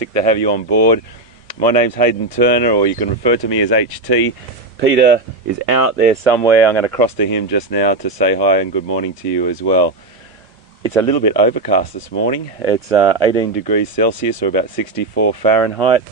fantastic to have you on board. My name's Hayden Turner, or you can refer to me as HT. Peter is out there somewhere. I'm going to cross to him just now to say hi and good morning to you as well. It's a little bit overcast this morning. It's 18 degrees Celsius, or about 64 Fahrenheit,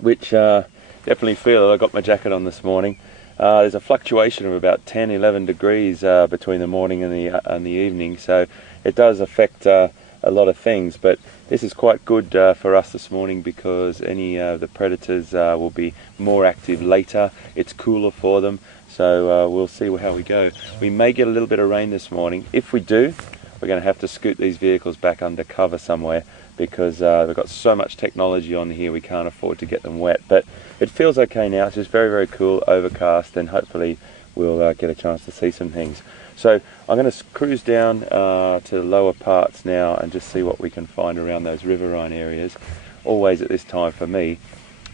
which definitely feel it. I got my jacket on this morning. There's a fluctuation of about 10-11 degrees between the morning and the evening, so it does affect a lot of things, but this is quite good for us this morning because any of the predators will be more active later. It's cooler for them, so we'll see how we go. We may get a little bit of rain this morning. If we do, we're going to have to scoot these vehicles back under cover somewhere because we've got so much technology on here we can't afford to get them wet. But it feels okay now. It's just very, very cool, overcast, and hopefully we'll get a chance to see some things. So I'm going to cruise down to the lower parts now and just see what we can find around those riverine areas. Always at this time for me,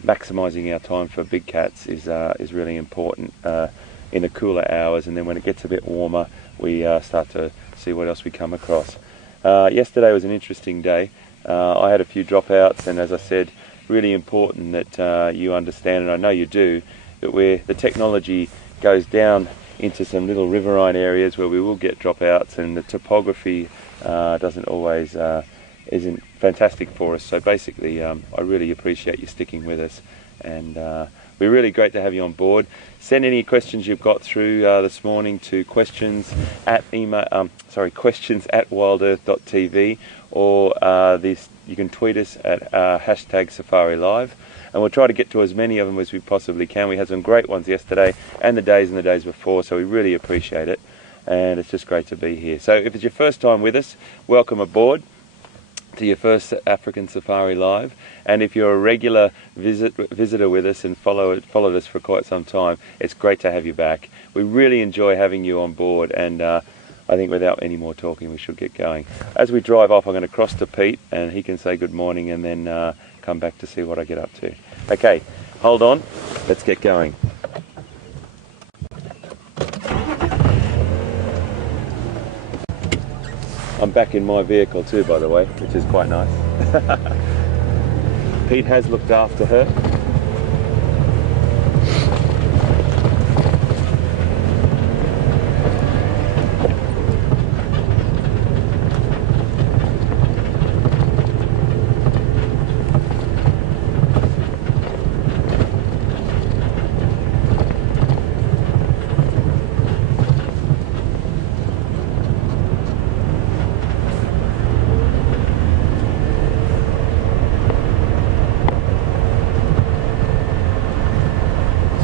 maximising our time for big cats is really important in the cooler hours, and then when it gets a bit warmer we start to see what else we come across. Yesterday was an interesting day. I had a few dropouts, and as I said, really important that you understand, and I know you do, that the technology goes down into some little riverine areas where we will get dropouts, and the topography isn't fantastic for us. So basically I really appreciate you sticking with us, and we're really great to have you on board. Send any questions you've got through this morning to questions at WildEarthTV, or you can tweet us at hashtag Safari Live, and we'll try to get to as many of them as we possibly can. We had some great ones yesterday and the days before, so we really appreciate it, and it's just great to be here. So if it's your first time with us, welcome aboard to your first African Safari Live, and if you're a regular visitor with us and followed us for quite some time, it's great to have you back. We really enjoy having you on board, and I think without any more talking we should get going. As we drive off, I'm going to cross to Pete and he can say good morning, and then come back to see what I get up to. Okay, hold on, let's get going. I'm back in my vehicle too, by the way, which is quite nice. Pete has looked after her.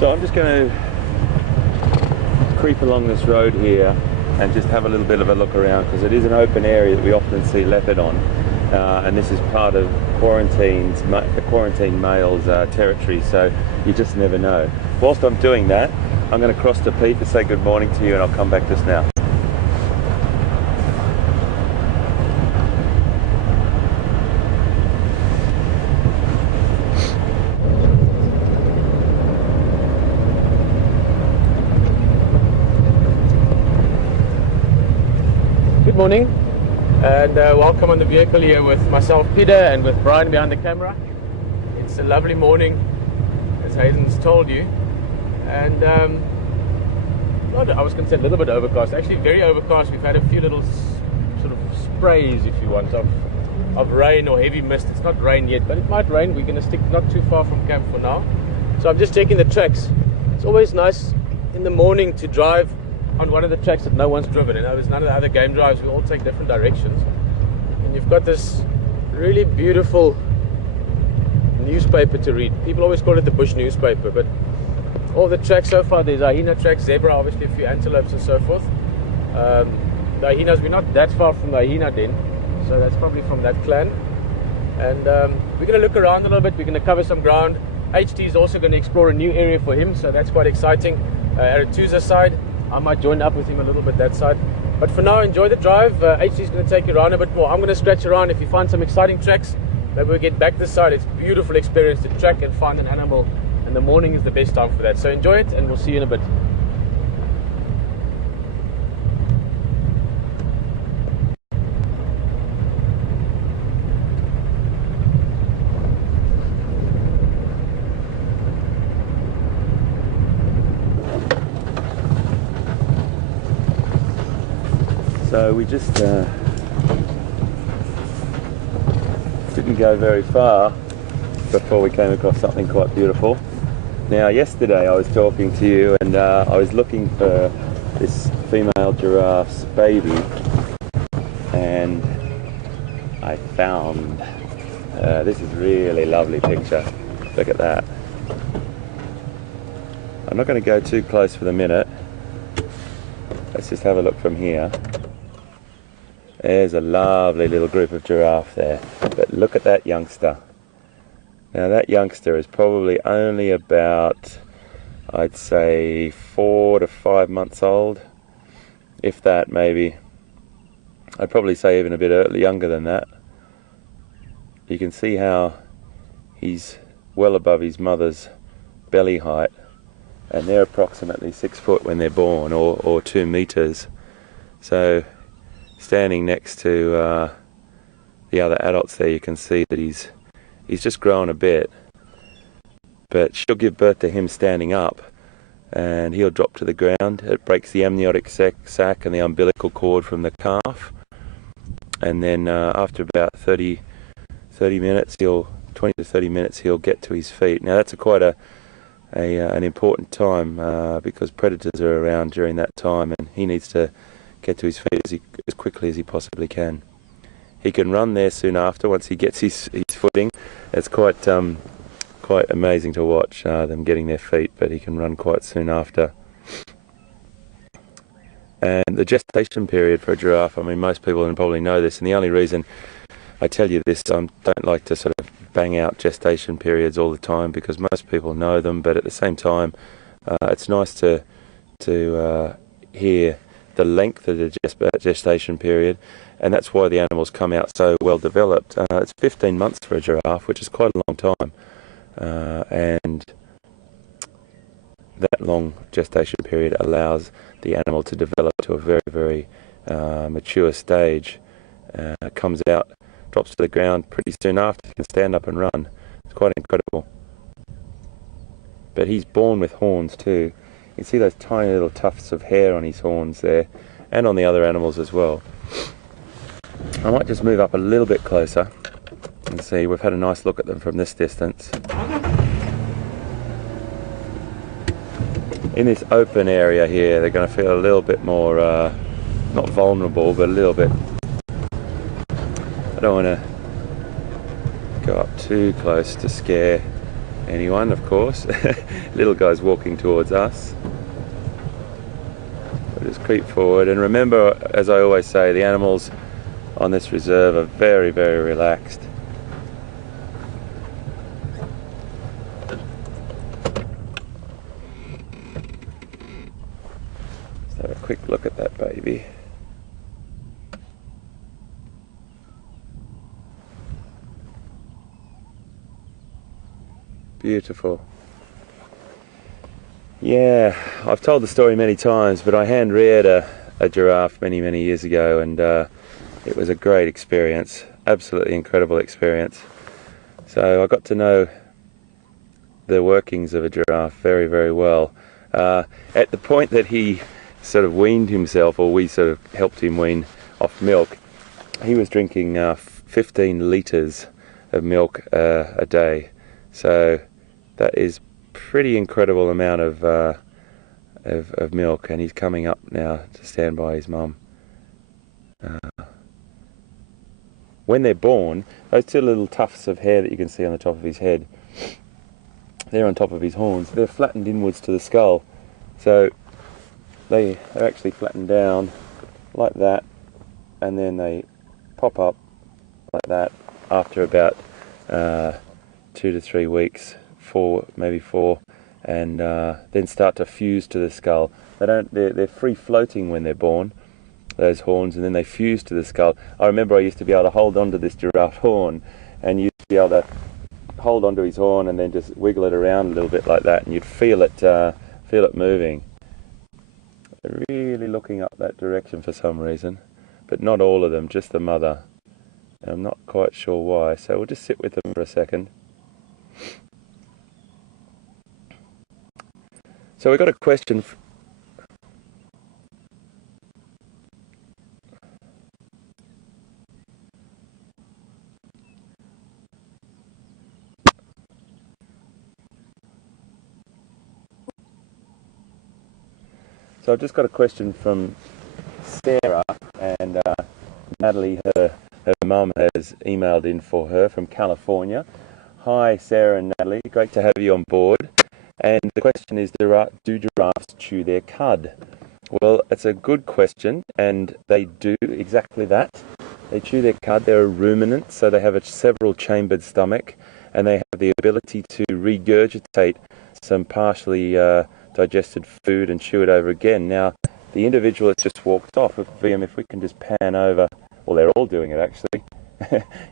So I'm just going to creep along this road here and just have a little bit of a look around, because it is an open area that we often see leopard on, and this is part of quarantine males territory, so you just never know. Whilst I'm doing that, I'm going to cross to Pete to say good morning to you, and I'll come back just now. Good morning, and welcome on the vehicle here with myself, Peter, and with Brian behind the camera. It's a lovely morning, as Hayden's told you, and I was going to say a little bit overcast, actually very overcast. We've had a few little sort of sprays, if you want, of rain or heavy mist. It's not rain yet, but it might rain. We're going to stick not too far from camp for now. So I'm just checking the tracks. It's always nice in the morning to drive on one of the tracks that no one's driven. You know, there's none of the other game drives. We all take different directions, and you've got this really beautiful newspaper to read. People always call it the bush newspaper, but all the tracks so far, there's hyena tracks, zebra, obviously a few antelopes and so forth. The hyenas, we're not that far from the hyena den, so that's probably from that clan. And we're going to look around a little bit. We're going to cover some ground. HT is also going to explore a new area for him, so that's quite exciting. Arathusa side, I might join up with him a little bit that side. But for now, enjoy the drive. HT is going to take you around a bit more. I'm going to scratch around. If you find some exciting tracks, maybe we'll get back this side. It's a beautiful experience to track and find an animal, and the morning is the best time for that. So enjoy it, and we'll see you in a bit. So we just didn't go very far before we came across something quite beautiful. Now yesterday I was talking to you and I was looking for this female giraffe's baby, and I found this is really lovely picture. Look at that. I'm not going to go too close for the minute. Let's just have a look from here. There's a lovely little group of giraffe there, but look at that youngster. Now that youngster is probably only about, I'd say, 4 to 5 months old, if that maybe. I'd probably say even a bit younger than that. You can see how he's well above his mother's belly height, and they're approximately 6 foot when they're born, or 2 meters. So standing next to the other adults there, you can see that he's just grown a bit, but she'll give birth to him standing up, and he'll drop to the ground. It breaks the amniotic sac and the umbilical cord from the calf, and then after about 20 to 30 minutes, he'll get to his feet. Now that's quite an important time because predators are around during that time, and he needs to get to his feet as quickly as he possibly can. He can run there soon after once he gets his footing. It's quite amazing to watch them getting their feet, but he can run quite soon after. And the gestation period for a giraffe, I mean, most people probably know this, and the only reason I tell you this, I don't like to sort of bang out gestation periods all the time because most people know them, but at the same time it's nice to hear the length of the gestation period, and that's why the animals come out so well developed. It's 15 months for a giraffe, which is quite a long time, and that long gestation period allows the animal to develop to a very, very mature stage. Comes out, drops to the ground pretty soon after, he can stand up and run. It's quite incredible. But he's born with horns too. You can see those tiny little tufts of hair on his horns there, and on the other animals as well. I might just move up a little bit closer and see. We've had a nice look at them from this distance. In this open area here, they're going to feel a little bit more, not vulnerable, but a little bit. I don't want to go up too close to scare anyone, of course. Little guy's walking towards us. We'll just creep forward, and remember, as I always say, the animals on this reserve are very, very relaxed. Let's have a quick look at that baby. Beautiful. Yeah, I've told the story many times, but I hand reared a giraffe many years ago, and it was a great experience, absolutely incredible experience. So I got to know the workings of a giraffe very, very well. At the point that he sort of weaned himself, or we sort of helped him wean off milk, he was drinking 15 litres of milk a day. So that is pretty incredible amount of milk, and he's coming up now to stand by his mum. When they're born, those 2 little tufts of hair that you can see on the top of his head, they're on top of his horns. They're flattened inwards to the skull, so they're actually flattened down like that, and then they pop up like that after about 2 to 3 weeks, maybe four, and then start to fuse to the skull. They're free floating when they're born, those horns, and then they fuse to the skull. I remember I used to be able to hold onto this giraffe horn, and used to be able to hold onto his horn and then just wiggle it around a little bit like that, and you'd feel it moving. They're really looking up that direction for some reason, but not all of them, just the mother. And I'm not quite sure why, so we'll just sit with them for a second. So we got a question. So I've just got a question from Sarah, and Natalie, her mum, has emailed in for her from California. Hi Sarah and Natalie, great to have you on board. And the question is, do giraffes chew their cud? Well, it's a good question, and they do exactly that. They chew their cud. They're a ruminant, so they have a several chambered stomach, and they have the ability to regurgitate some partially digested food and chew it over again. Now, the individual that's just walked off, if we can just pan over, well, they're all doing it actually.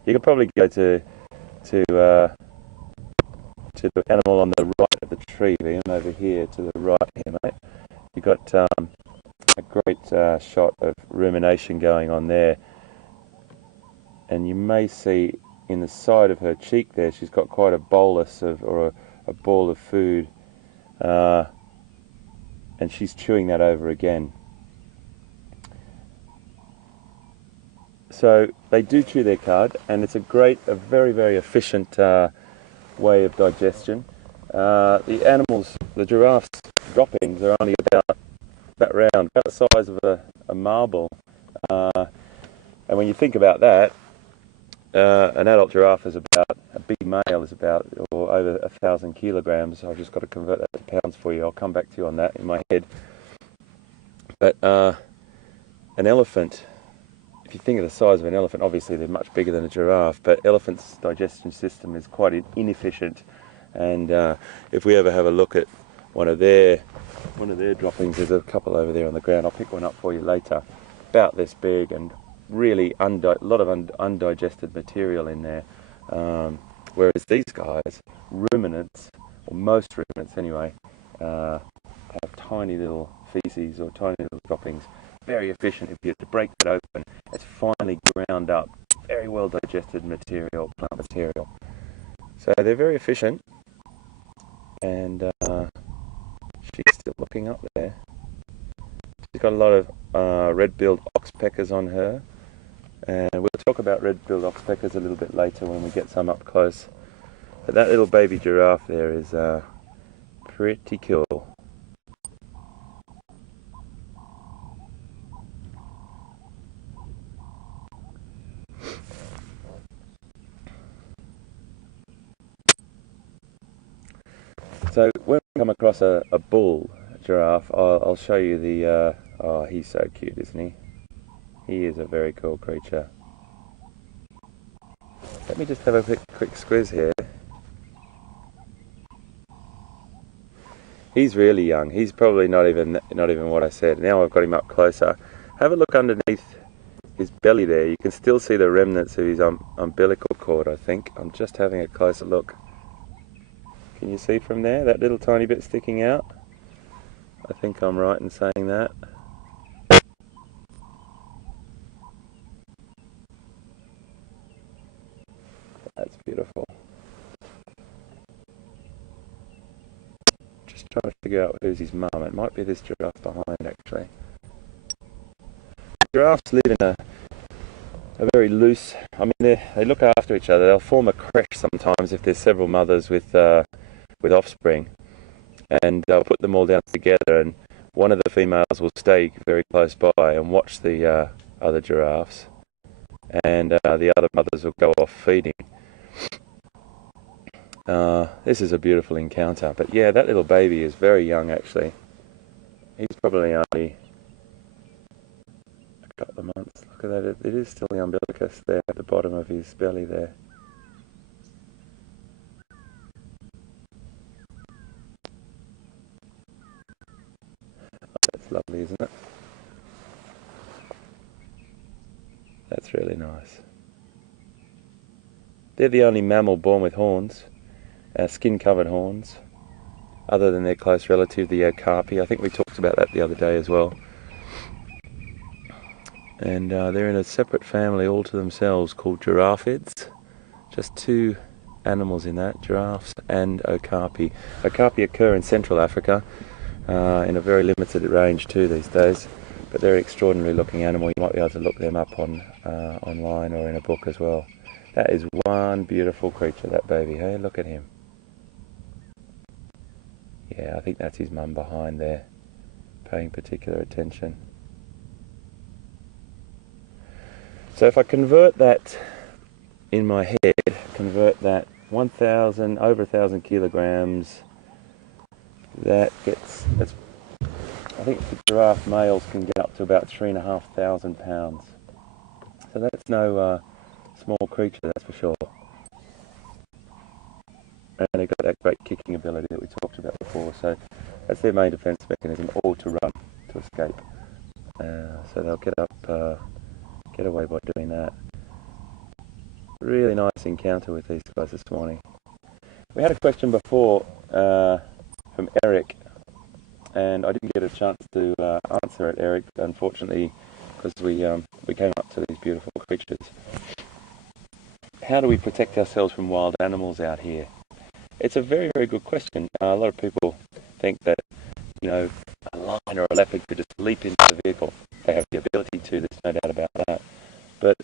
You could probably go to the animal on the right of the tree, VM, over here to the right here, mate. You've got a great shot of rumination going on there, and you may see in the side of her cheek there, she's got quite a bolus of, or a ball of food, and she's chewing that over again. So they do chew their cud, and it's a very, very efficient way of digestion. The animals, the giraffes' droppings are only about the size of a marble. And when you think about that, an adult giraffe is about, a big male is about, or over 1,000 kilograms. I've just got to convert that to pounds for you. I'll come back to you on that in my head. But an elephant, if you think of the size of an elephant, obviously they're much bigger than a giraffe, but elephant's digestion system is quite inefficient. And if we ever have a look at one of their droppings, there's a couple over there on the ground. I'll pick one up for you later. About this big, and really a lot of undigested material in there. Whereas these guys, ruminants, or most ruminants anyway, have tiny little feces or tiny little droppings. Very efficient. If you have to break that open, it's finely ground up, very well digested material, plant material. So they're very efficient, and she's still looking up there. She's got a lot of red-billed oxpeckers on her, and we'll talk about red-billed oxpeckers a little bit later when we get some up close. But that little baby giraffe there is pretty cool. So when we come across a bull giraffe, I'll show you the, oh, he's so cute, isn't he? He is a very cool creature. Let me just have a quick squiz here. He's really young. He's probably not even what I said. Now I've got him up closer. Have a look underneath his belly there. You can still see the remnants of his umbilical cord, I think. I'm just having a closer look. Can you see from there, that little tiny bit sticking out? I think I'm right in saying that. That's beautiful. Just trying to figure out who's his mum. It might be this giraffe behind, actually. Giraffes live in a very loose, I mean, they look after each other. They'll form a creche sometimes if there's several mothers with offspring, and they'll put them all down together, and one of the females will stay very close by and watch the other giraffes, and the other mothers will go off feeding. This is a beautiful encounter, but yeah, that little baby is very young actually. He's probably only a couple of months. Look at that, it is still the umbilicus there at the bottom of his belly there. That's lovely, isn't it? That's really nice. They're the only mammal born with horns, skin-covered horns, other than their close relative, the okapi. I think we talked about that the other day as well. And they're in a separate family all to themselves called giraffeids. Just two animals in that, giraffes and okapi. Okapi occur in Central Africa, in a very limited range too these days, but they're an extraordinary looking animal. You might be able to look them up on online or in a book as well. That is one beautiful creature, that baby. Hey, look at him. Yeah, I think that's his mum behind there. paying particular attention. So if I convert that in my head, convert that 1,000, over 1,000 kilograms, that's, I think the giraffe males can get up to about 3,500 pounds. So that's no small creature, that's for sure. And they've got that great kicking ability that we talked about before, so that's their main defense mechanism, or to run, to escape. So they'll get away by doing that. Really nice encounter with these guys this morning. We had a question before from Eric, and I didn't get a chance to answer it, Eric, unfortunately, because we came up to these beautiful creatures. How do we protect ourselves from wild animals out here? It's a very, very good question. A lot of people think that, you know, a lion or a leopard could just leap into the vehicle. They have the ability to, there's no doubt about that. But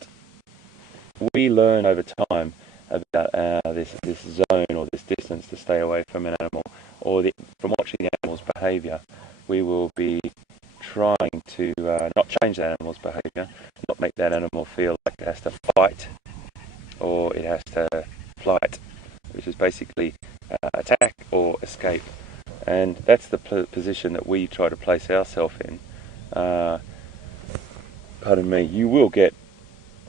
we learn over time about this zone or this distance to stay away from an animal, or from watching the animal's behaviour. We will be trying to not change that animal's behaviour, not make that animal feel like it has to fight or it has to flight, which is basically attack or escape. And that's the position that we try to place ourselves in. Pardon me, you will get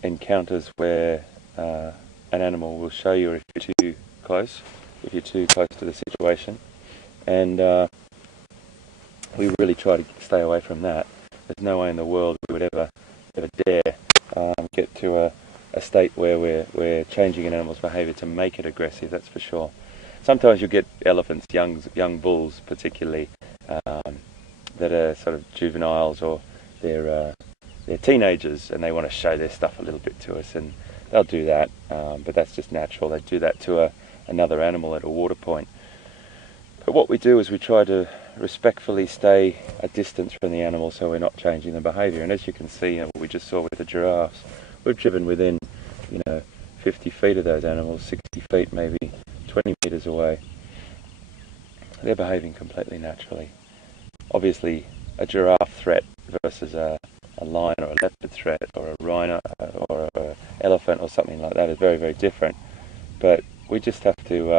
encounters where an animal will show you if you're too close to the situation, and we really try to stay away from that. There's no way in the world we would ever dare get to a state where we're changing an animal's behaviour to make it aggressive, that's for sure. Sometimes you'll get elephants, young bulls particularly, that are sort of juveniles, or they're teenagers and they want to show their stuff a little bit to us, and they'll do that, but that's just natural. They do that to another animal at a water point. But what we do is we try to respectfully stay a distance from the animal so we're not changing the behaviour. And as you can see, what we just saw with the giraffes, we've driven within 50 feet of those animals, 60 feet, maybe 20 metres away. They're behaving completely naturally. Obviously, a giraffe threat versus a lion or a leopard threat, or a rhino or an elephant or something like that is very, very different. But we just have to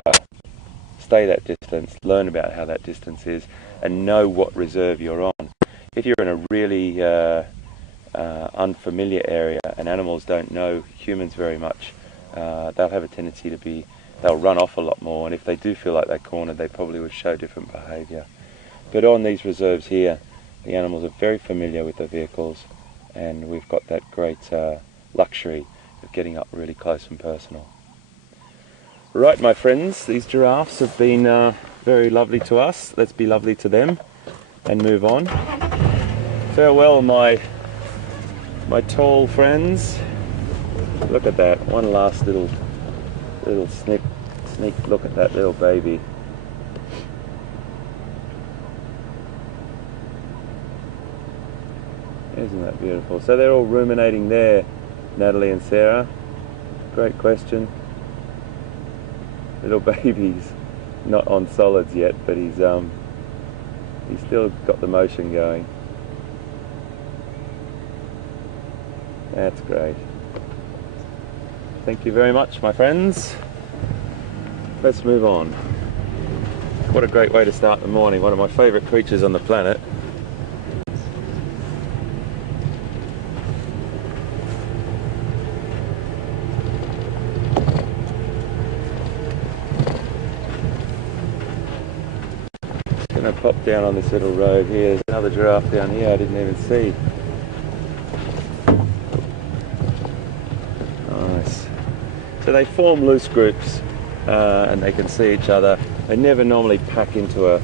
stay that distance, learn about how that distance is, and know what reserve you're on. If you're in a really unfamiliar area and animals don't know humans very much, they'll have a tendency they'll run off a lot more, and if they do feel like they're cornered, they probably would show different behaviour. But on these reserves here, the animals are very familiar with the vehicles, and we've got that great luxury of getting up really close and personal. Right, my friends, these giraffes have been very lovely to us. Let's be lovely to them and move on. Farewell, my tall friends. Look at that, one last little sneak look at that little baby. Isn't that beautiful? So they're all ruminating there, Natalie and Sarah. Great question. Little baby's not on solids yet, but he's still got the motion going. That's great. Thank you very much, my friends. Let's move on. What a great way to start the morning. One of my favourite creatures on the planet. Going to pop down on this little road here. There's another giraffe down here I didn't even see. Nice. So they form loose groups and they can see each other. They never normally pack into a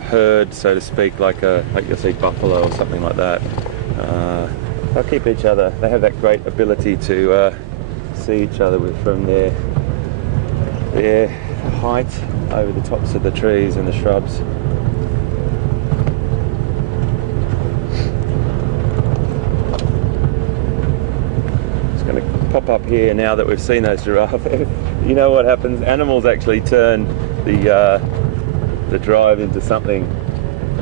herd, so to speak, like you'll see buffalo or something like that. They'll keep each other. They have that great ability to see each other from their height over the tops of the trees and the shrubs. Pop up here now that we've seen those giraffes. You know what happens? Animals actually turn the drive into something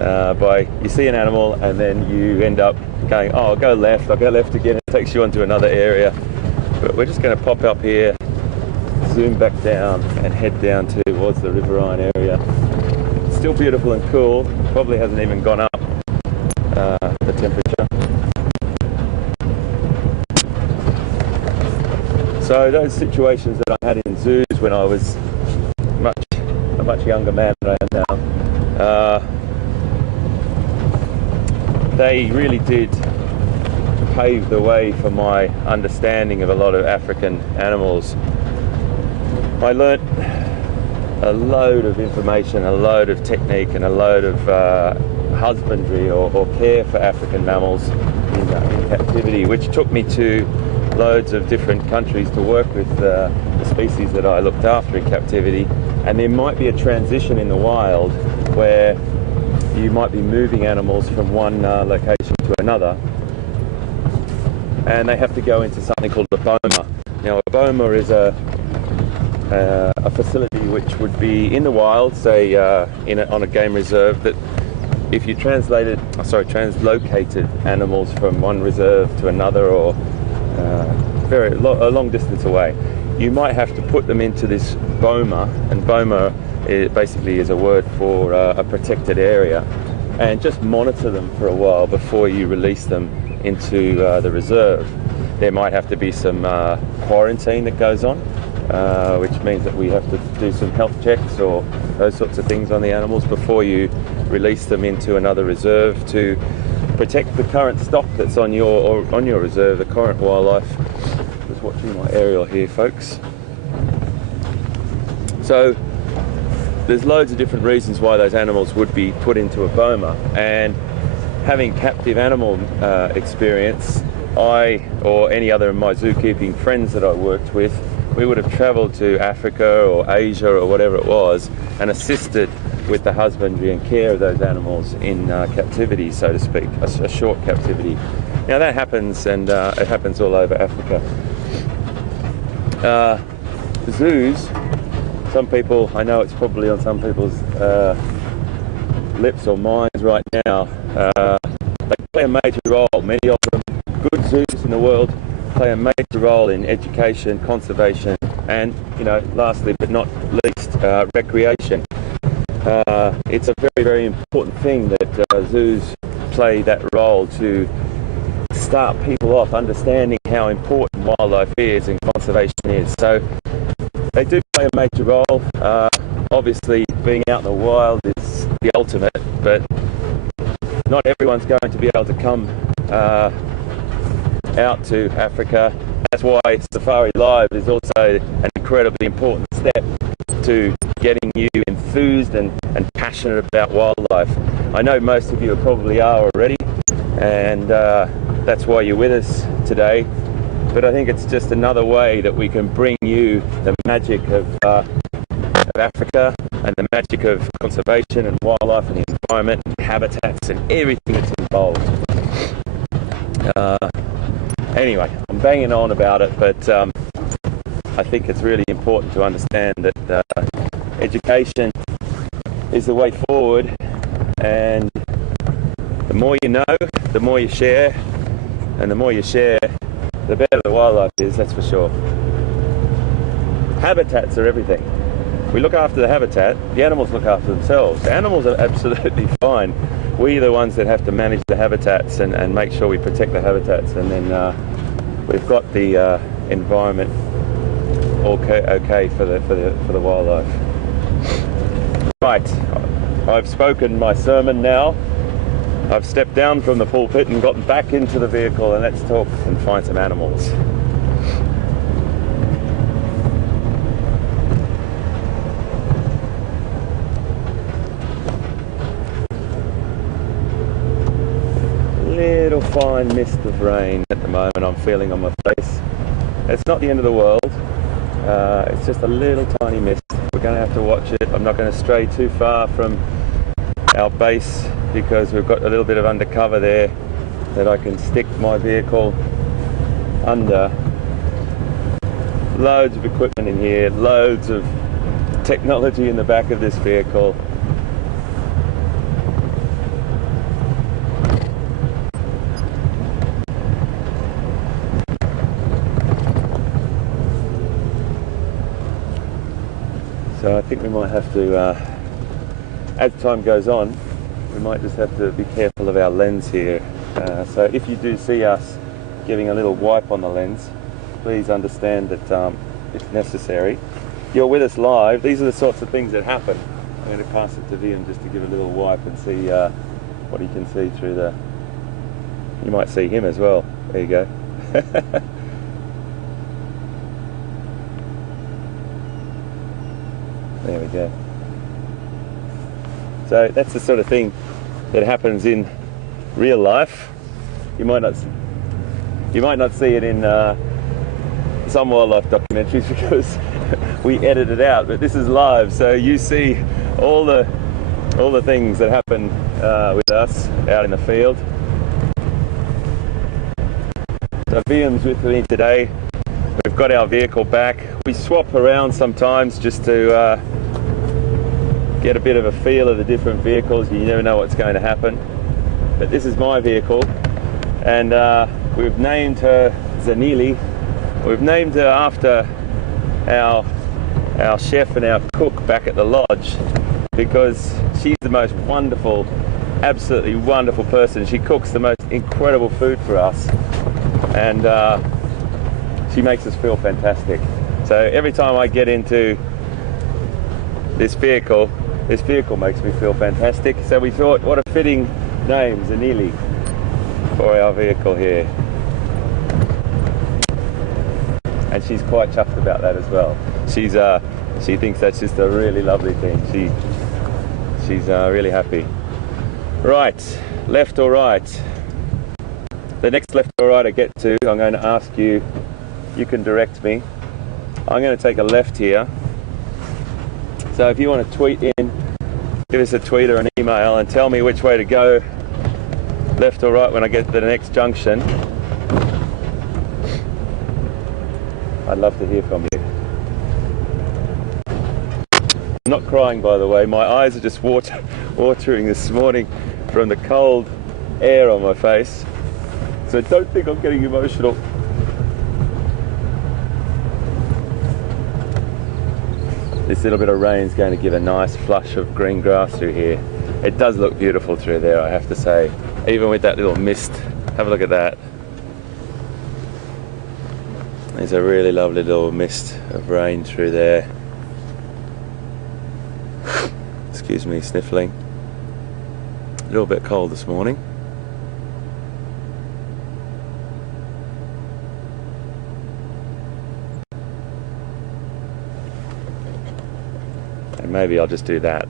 you see an animal and then you end up going, oh, I'll go left again, it takes you onto another area. But we're just going to pop up here, zoom back down and head down towards the riverine area. Still beautiful and cool, probably hasn't even gone up, the temperature. So those situations that I had in zoos when I was a much younger man than I am now, they really did pave the way for my understanding of a lot of African animals. I learnt a load of information, a load of technique and a load of husbandry or care for African mammals in captivity, which took me to loads of different countries to work with the species that I looked after in captivity. And there might be a transition in the wild where you might be moving animals from one location to another, and they have to go into something called a boma. Now, a boma is a facility which would be in the wild, say on a game reserve, that if you translocated animals from one reserve to another, or a long distance away, you might have to put them into this boma, and boma basically is a word for a protected area, and just monitor them for a while before you release them into the reserve. There might have to be some quarantine that goes on, which means that we have to do some health checks or those sorts of things on the animals before you release them into another reserve to protect the current stock that's on your reserve, the current wildlife. Just watching my aerial here, folks. So there's loads of different reasons why those animals would be put into a boma, and having captive animal experience, I or any other of my zookeeping friends that I worked with, we would have travelled to Africa or Asia or whatever it was and assisted with the husbandry and care of those animals in captivity, so to speak, a short captivity. Now that happens, and it happens all over Africa. Zoos, some people, I know it's probably on some people's lips or minds right now, they play a major role. Many of them, good zoos in the world, play a major role in education, conservation, and, lastly but not least, recreation. It's a very, very important thing that zoos play that role to start people off understanding how important wildlife is and conservation is. So they do play a major role. Obviously, being out in the wild is the ultimate, but not everyone's going to be able to come out to Africa. That's why Safari Live is also an incredibly important step to getting you enthused and passionate about wildlife. I know most of you probably are already, and that's why you're with us today. But I think it's just another way that we can bring you the magic of Africa and the magic of conservation and wildlife and the environment and habitats and everything that's involved. Anyway, I'm banging on about it, but I think it's really important to understand that education is the way forward, and the more you know, the more you share, and the more you share, the better the wildlife is, that's for sure. Habitats are everything. We look after the habitat, the animals look after themselves. The animals are absolutely fine. We're the ones that have to manage the habitats and make sure we protect the habitats, and then we've got the environment okay for the wildlife. Right, I've spoken my sermon now. I've stepped down from the pulpit and gotten back into the vehicle, and let's talk and find some animals. Little fine mist of rain at the moment I'm feeling on my face. It's not the end of the world. It's just a little tiny mist. We're going to have to watch it. I'm not going to stray too far from our base because we've got a little bit of undercover there that I can stick my vehicle under. Loads of equipment in here, loads of technology in the back of this vehicle. So I think we might have to, as time goes on, we might just have to be careful of our lens here. So if you do see us giving a little wipe on the lens, please understand that it's necessary. You're with us live. These are the sorts of things that happen. I'm going to pass it to Liam just to give a little wipe and see what he can see through the... You might see him as well. There you go. There we go. So that's the sort of thing that happens in real life. You might not see it in some wildlife documentaries because we edit it out, but this is live, so you see all the things that happen with us out in the field. So Liam's with me today. We've got our vehicle back. We swap around sometimes just to get a bit of a feel of the different vehicles. You never know what's going to happen. But this is my vehicle, and we've named her Zanili. We've named her after our chef and our cook back at the lodge, because she's the most wonderful, absolutely wonderful person. She cooks the most incredible food for us, and she makes us feel fantastic. So every time I get into this vehicle makes me feel fantastic. So we thought, what a fitting name, Zanili, for our vehicle here. And she's quite chuffed about that as well. She thinks that's just a really lovely thing. She's really happy. Right, left or right? The next left or right I get to, I'm going to ask you, you can direct me. I'm going to take a left here. So if you want to tweet in, give us a tweet or an email and tell me which way to go, left or right, when I get to the next junction. I'd love to hear from you. I'm not crying, by the way. My eyes are just watering this morning from the cold air on my face. So don't think I'm getting emotional. This little bit of rain is going to give a nice flush of green grass through here. It does look beautiful through there, I have to say. Even with that little mist. Have a look at that. There's a really lovely little mist of rain through there. Excuse me, sniffling. A little bit cold this morning. And maybe I'll just do that.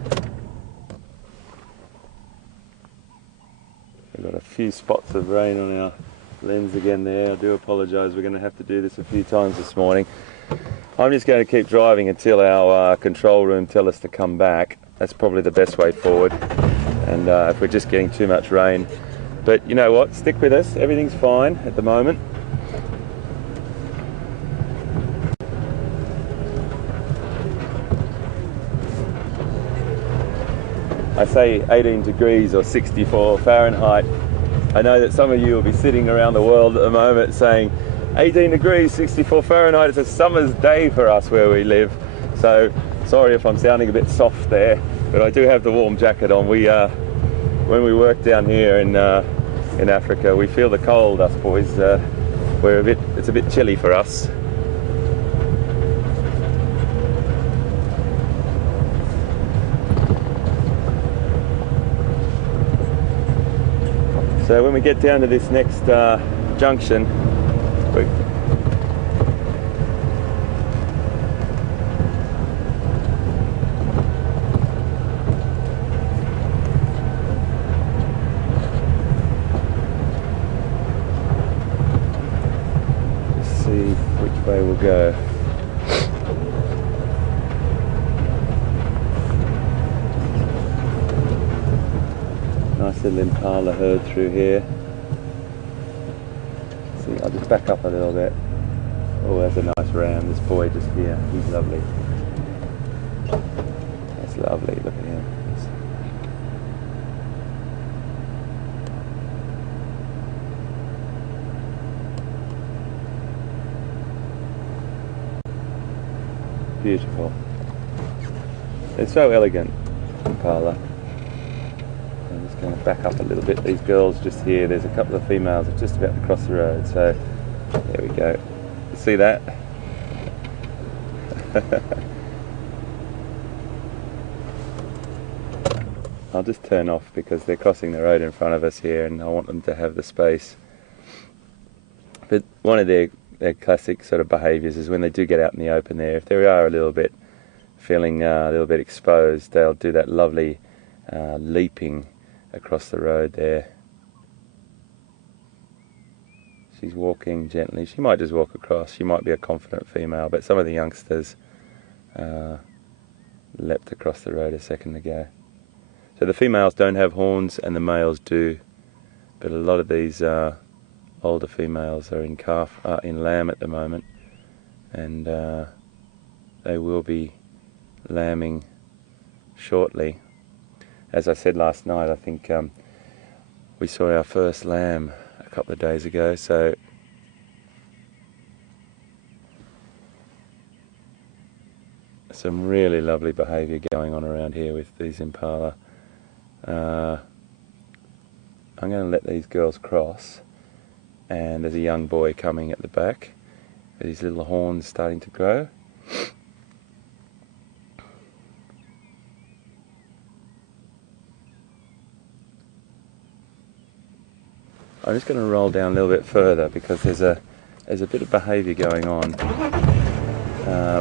We've got a few spots of rain on our lens again there. I do apologise, we're going to have to do this a few times this morning. I'm just going to keep driving until our control room tell us to come back. That's probably the best way forward. And if we're just getting too much rain. But you know what, stick with us, everything's fine at the moment. I say 18 degrees or 64 Fahrenheit. I know that some of you will be sitting around the world at the moment saying 18 degrees, 64 Fahrenheit, it's a summer's day for us where we live. So sorry if I'm sounding a bit soft there, but I do have the warm jacket on. When we work down here in Africa, we feel the cold, us boys. It's a bit chilly for us. So when we get down to this next junction, let's see which way we'll go. Nice little impala herd through here. See, I'll just back up a little bit. Oh, there's a nice ram. This boy just here, he's lovely. That's lovely, look at him. Beautiful. They're so elegant, Impala. I'm just going to back up a little bit. These girls just here, there's a couple of females just about to cross the road, so there we go. You see that? I'll just turn off because they're crossing the road in front of us here and I want them to have the space. But one of their classic sort of behaviours is when they do get out in the open there, if they are a little bit feeling a little bit exposed, they'll do that lovely leaping across the road there. She's walking gently. She might just walk across. She might be a confident female, but some of the youngsters leapt across the road a second ago. So the females don't have horns and the males do, but a lot of these older females are in calf, in lamb at the moment, and they will be lambing shortly. As I said last night, I think we saw our first lamb a couple of days ago, so some really lovely behaviour going on around here with these impala. I'm going to let these girls cross, and there's a young boy coming at the back with his little horns starting to grow. I'm just going to roll down a little bit further because there's a bit of behaviour going on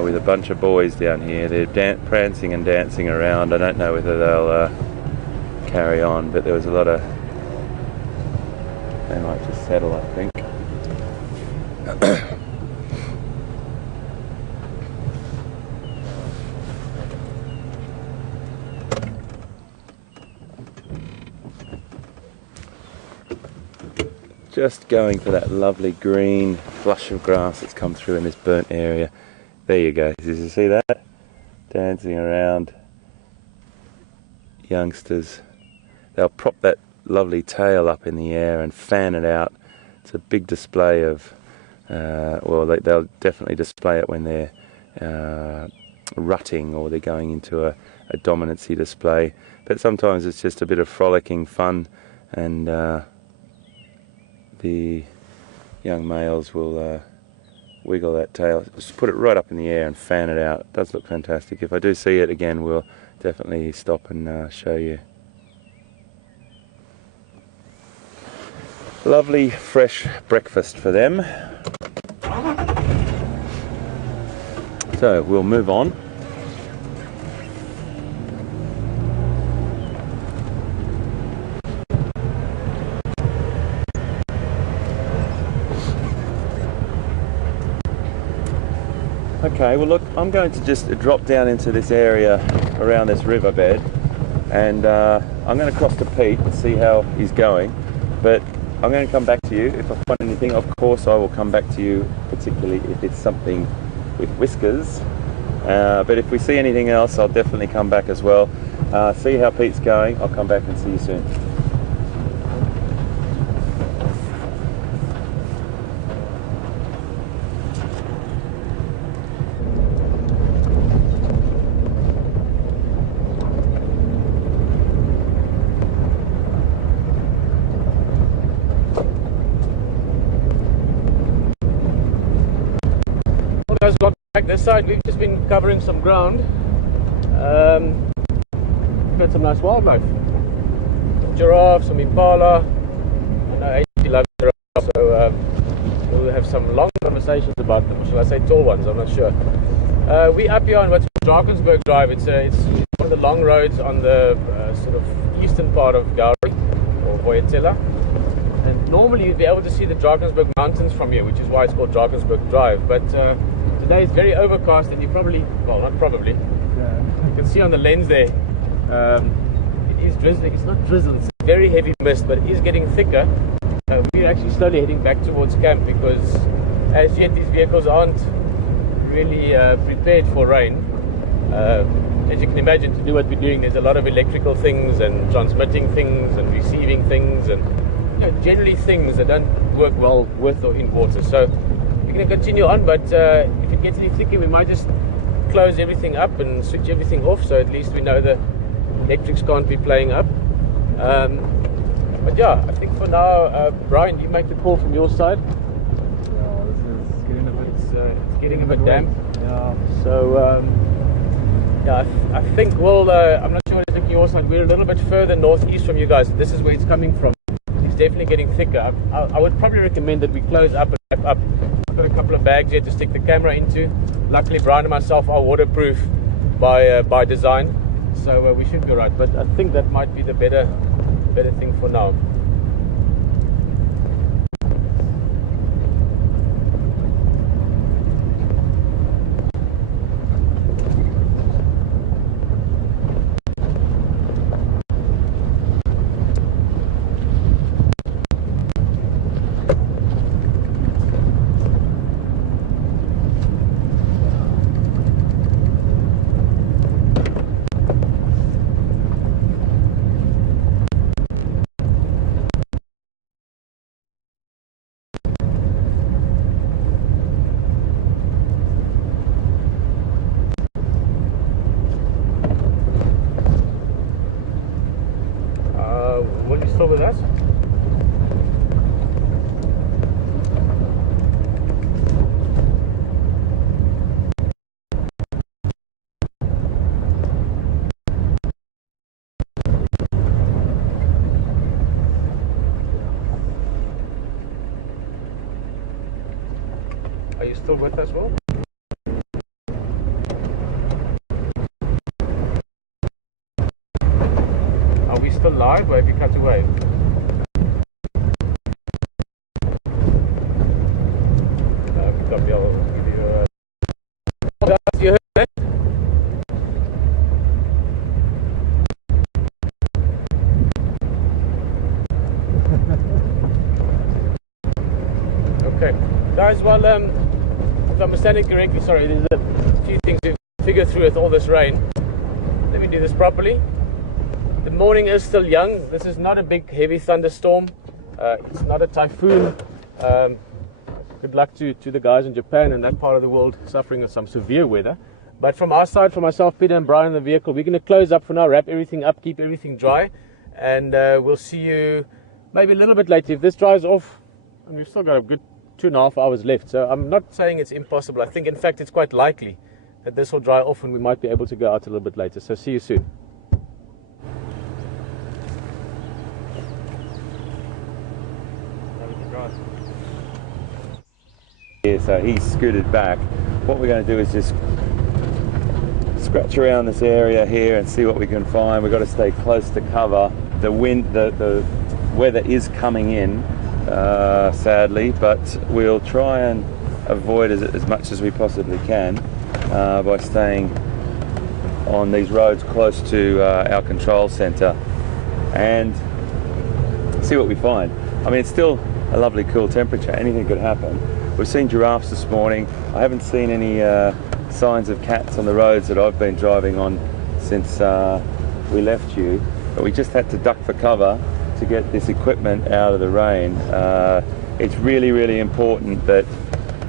with a bunch of boys down here. They're prancing and dancing around. I don't know whether they'll carry on, but there was a lot of... They might just settle, I think. Just going for that lovely green flush of grass that's come through in this burnt area. There you go. Did you see that? Dancing around. Youngsters. They'll prop that lovely tail up in the air and fan it out. It's a big display of, well, they'll definitely display it when they're rutting or they're going into a dominancy display. But sometimes it's just a bit of frolicking fun, and the young males will wiggle that tail, just put it right up in the air and fan it out. It does look fantastic. If I do see it again, we'll definitely stop and show you. Lovely fresh breakfast for them. So we'll move on. Okay, well look, I'm going to just drop down into this area around this riverbed, and I'm going to cross to Pete and see how he's going, but I'm going to come back to you. If I find anything, of course I will come back to you, particularly if it's something with whiskers, but if we see anything else I'll definitely come back as well. See how Pete's going. I'll come back and see you soon. Back this side, we've just been covering some ground. We've got some nice wildlife. Some giraffes, some impala. I know AT loves giraffes, so we'll have some long conversations about them. Or shall I say tall ones? I'm not sure. We're up here on what's called Drakensberg Drive. It's one of the long roads on the sort of eastern part of Gowrie or Voyatella. And normally you'd be able to see the Drakensberg Mountains from here, which is why it's called Drakensberg Drive. But today it's very overcast, and you probably, well, not probably, you can see on the lens there, it is drizzling. It's not drizzling, it's very heavy mist, but it is getting thicker. We're actually slowly heading back towards camp because as yet these vehicles aren't really prepared for rain. As you can imagine, to do what we're doing, there's a lot of electrical things and transmitting things and receiving things, and generally things that don't work well with or in water. So we're going to continue on, but if it gets any thicker, we might just close everything up and switch everything off, so at least we know the electrics can't be playing up. But yeah, I think for now, Brian, you make the call from your side. Yeah, this is getting a bit. It's getting a bit damp. Yeah. So yeah, I think we'll. I'm not sure what it's looking your side. We're a little bit further northeast from you guys. This is where it's coming from. It's definitely getting thicker. I would probably recommend that we close up and wrap up. I've got a couple of bags here to stick the camera into. Luckily, Brian and myself are waterproof by design, so we should be alright. But I think that might be the better thing for now. Will you still with us? Are you still with us, Will? Are we still live or have you cut away? Copy, I'll give you a... Guys, you heard that? Okay. Guys, well, if I'm understanding correctly, sorry, there's a few things to figure through with all this rain. Let me do this properly. The morning is still young. This is not a big heavy thunderstorm. It's not a typhoon. Good luck to the guys in Japan and that part of the world suffering with some severe weather. But from our side, for myself, Peter and Brian in the vehicle, we're going to close up for now, wrap everything up, keep everything dry, and we'll see you maybe a little bit later. If this dries off, and we've still got a good 2.5 hours left, so I'm not saying it's impossible. I think, in fact, it's quite likely that this will dry off and we might be able to go out a little bit later. So see you soon. Yeah, so he's scooted back. What we're going to do is just scratch around this area here and see what we can find. We've got to stay close to cover. The wind, the weather is coming in, sadly, but we'll try and avoid as much as we possibly can by staying on these roads close to our control centre and see what we find. I mean, it's still a lovely cool temperature. Anything could happen. We've seen giraffes this morning. I haven't seen any signs of cats on the roads that I've been driving on since we left you, but we just had to duck for cover to get this equipment out of the rain. It's really, really important that,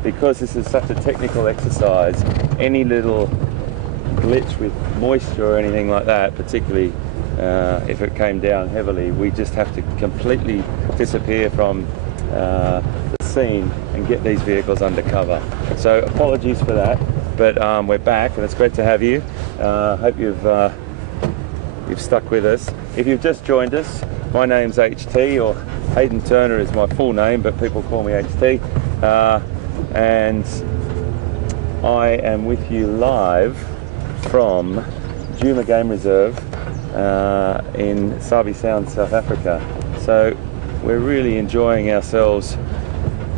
because this is such a technical exercise, any little glitch with moisture or anything like that, particularly if it came down heavily, we just have to completely disappear from the scene and get these vehicles under cover. So apologies for that, but we're back and it's great to have you. Hope you've stuck with us. If you've just joined us, my name's HT, or Hayden Turner is my full name, but people call me HT, and I am with you live from Djuma Game Reserve in Sabi Sound, South Africa. So we're really enjoying ourselves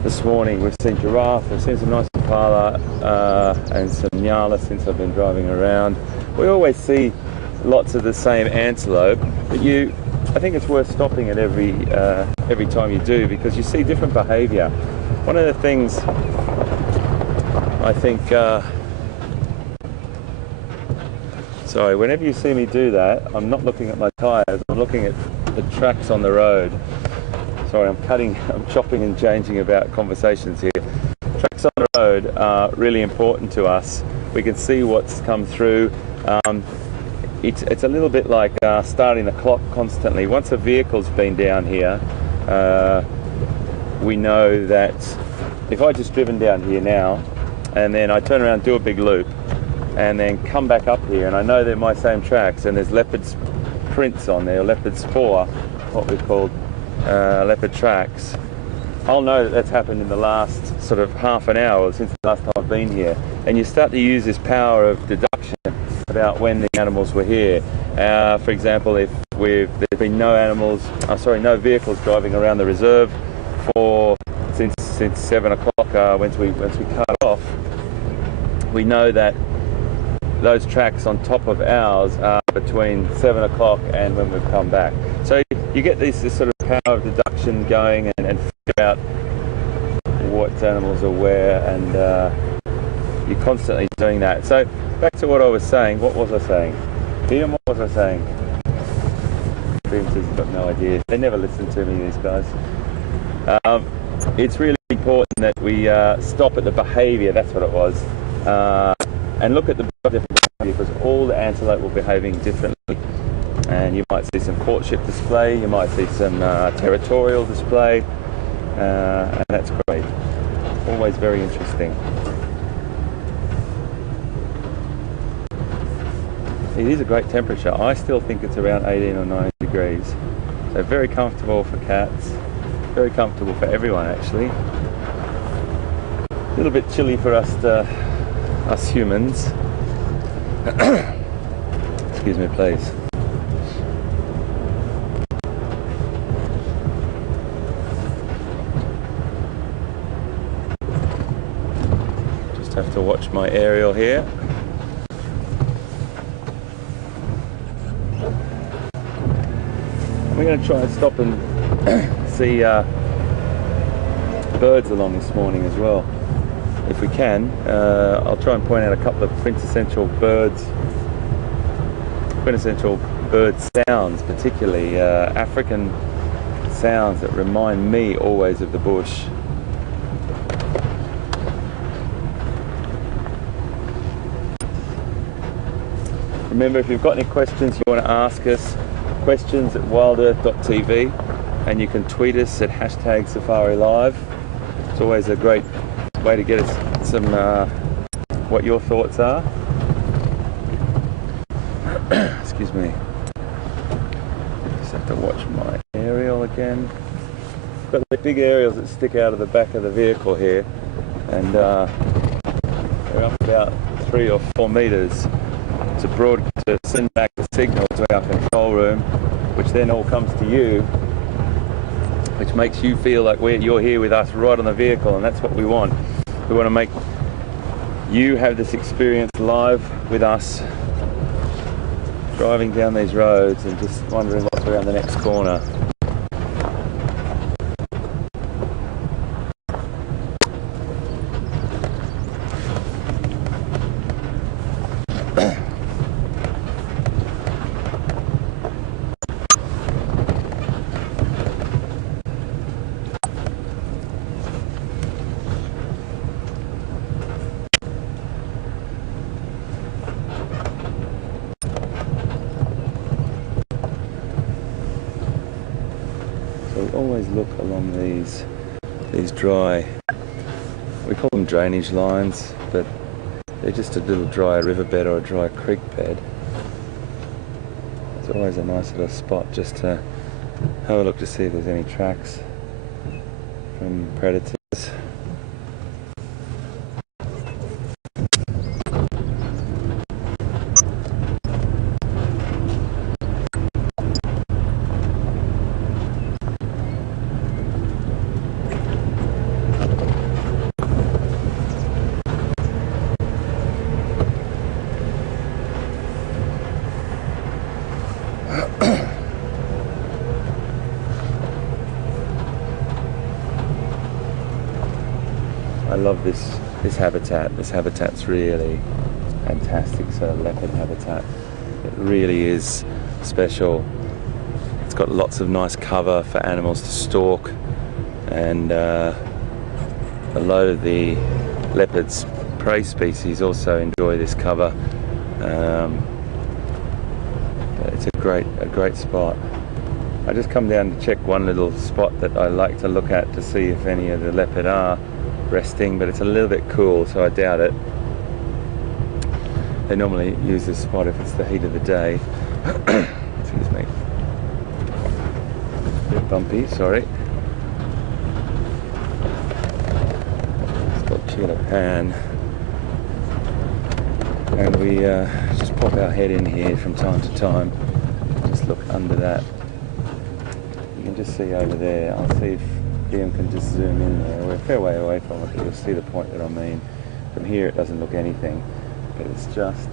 this morning. We've seen giraffe, we've seen some nice impala and some nyala since I've been driving around. We always see lots of the same antelope, but I think it's worth stopping at every time you do, because you see different behaviour. One of the things I think, sorry, whenever you see me do that, I'm not looking at my tyres, I'm looking at the tracks on the road. Sorry, I'm chopping and changing about conversations here. Tracks on the road are really important to us We can see what's come through. It's a little bit like starting the clock constantly. Once a vehicle's been down here, we know that if I just driven down here now and then I turn around, do a big loop and then come back up here, and I know they're my same tracks and there's leopard's prints on there, leopard spoor, what we call leopard tracks, I'll know that that's happened in the last sort of half an hour since the last time I've been here. And you start to use this power of deduction about when the animals were here. For example, if there's been no vehicles driving around the reserve since 7 o'clock once we cut off, we know that those tracks on top of ours are between 7 o'clock and when we've come back. So you get this sort of power of deduction going and figure out what animals are where, and you're constantly doing that. So back to what I was saying. What was I saying? Ian, what was I saying? Beams has got no idea. They never listen to me, these guys. It's really important that we stop at the behaviour, that's what it was, and look at the different behaviour, because all the antelope will be behaving differently. And you might see some courtship display, you might see some territorial display, and that's great. Always very interesting. It is a great temperature. I still think it's around 18 or 19 degrees. So very comfortable for cats, very comfortable for everyone actually. A little bit chilly for us humans. Excuse me, please. Just have to watch my aerial here. We're going to try and stop and see birds along this morning as well, if we can. I'll try and point out a couple of quintessential bird sounds, particularly African sounds that remind me always of the bush. Remember, if you've got any questions you want to ask us, questions at WildEarthTV, and you can tweet us at #SafariLive. It's always a great way to get us some what your thoughts are. Excuse me. Just have to watch my aerial again. Got the big aerials that stick out of the back of the vehicle here, and they're up about 3 or 4 meters to send back the signal to our control room, which then all comes to you, which makes you feel like you're here with us right on the vehicle, and that's what we want. We want to make you have this experience live with us, driving down these roads and just wondering what's around the next corner. We always look along these dry, we call them drainage lines, but they're just a little dry riverbed or a dry creek bed. It's always a nice little spot just to have a look to see if there's any tracks from predators. I love this habitat. This habitat's really fantastic, sort of leopard habitat. It really is special. It's got lots of nice cover for animals to stalk, and a lot of the leopards prey species also enjoy this cover. But it's a great spot. I just come down to check one little spot that I like to look at to see if any of the leopard are resting, but it's a little bit cool, so I doubt it. They normally use this spot if it's the heat of the day. Excuse me. A bit bumpy, sorry. It's called Tuna Pan. And we just pop our head in here from time to time. Just look under that. You can just see over there. I'll see if Liam can just zoom in there. We're a fair way away from it, but you'll see the point that I mean. From here it doesn't look anything, but it's just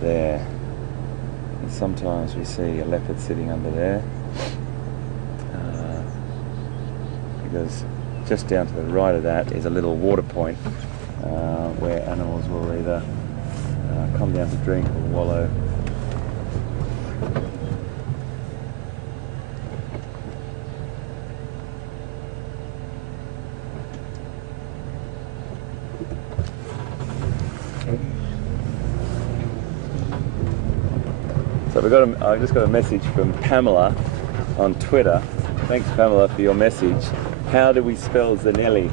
there. And sometimes we see a leopard sitting under there. Because just down to the right of that is a little water point where animals will either come down to drink or wallow. So I just got a message from Pamela on Twitter. Thanks, Pamela, for your message. How do we spell Zanelli?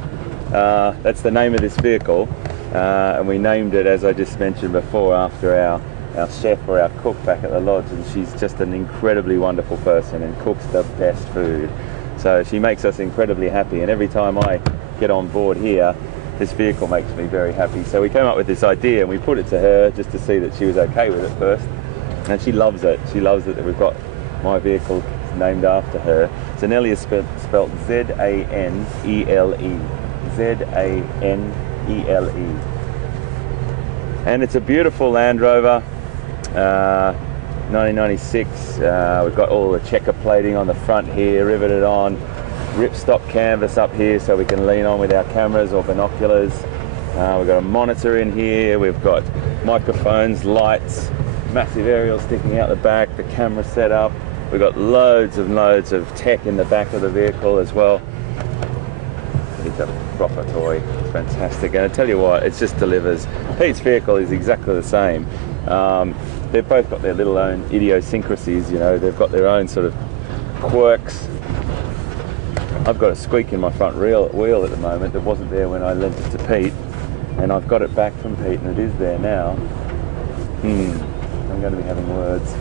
That's the name of this vehicle, and we named it, as I just mentioned before, after our chef or our cook back at the lodge, and she's just an incredibly wonderful person and cooks the best food. So she makes us incredibly happy, and every time I get on board here, this vehicle makes me very happy. So we came up with this idea and we put it to her just to see that she was okay with it first, and she loves it. She loves it that we've got my vehicle named after her. Zanelli is spelled Z-A-N-E-L-E. Z-A-N-E-L-E. And it's a beautiful Land Rover, 1996. We've got all the checker plating on the front here, riveted on, ripstop canvas up here so we can lean on with our cameras or binoculars. We've got a monitor in here, we've got microphones, lights, massive aerial sticking out the back, the camera set up. We've got loads of tech in the back of the vehicle as well. It's a proper toy. It's fantastic, and I tell you what, it just delivers. Pete's vehicle is exactly the same. They've both got their little own idiosyncrasies, you know. They've got their own sort of quirks. I've got a squeak in my front wheel at the moment that wasn't there when I lent it to Pete, and I've got it back from Pete, and it is there now. I'm going to be having words.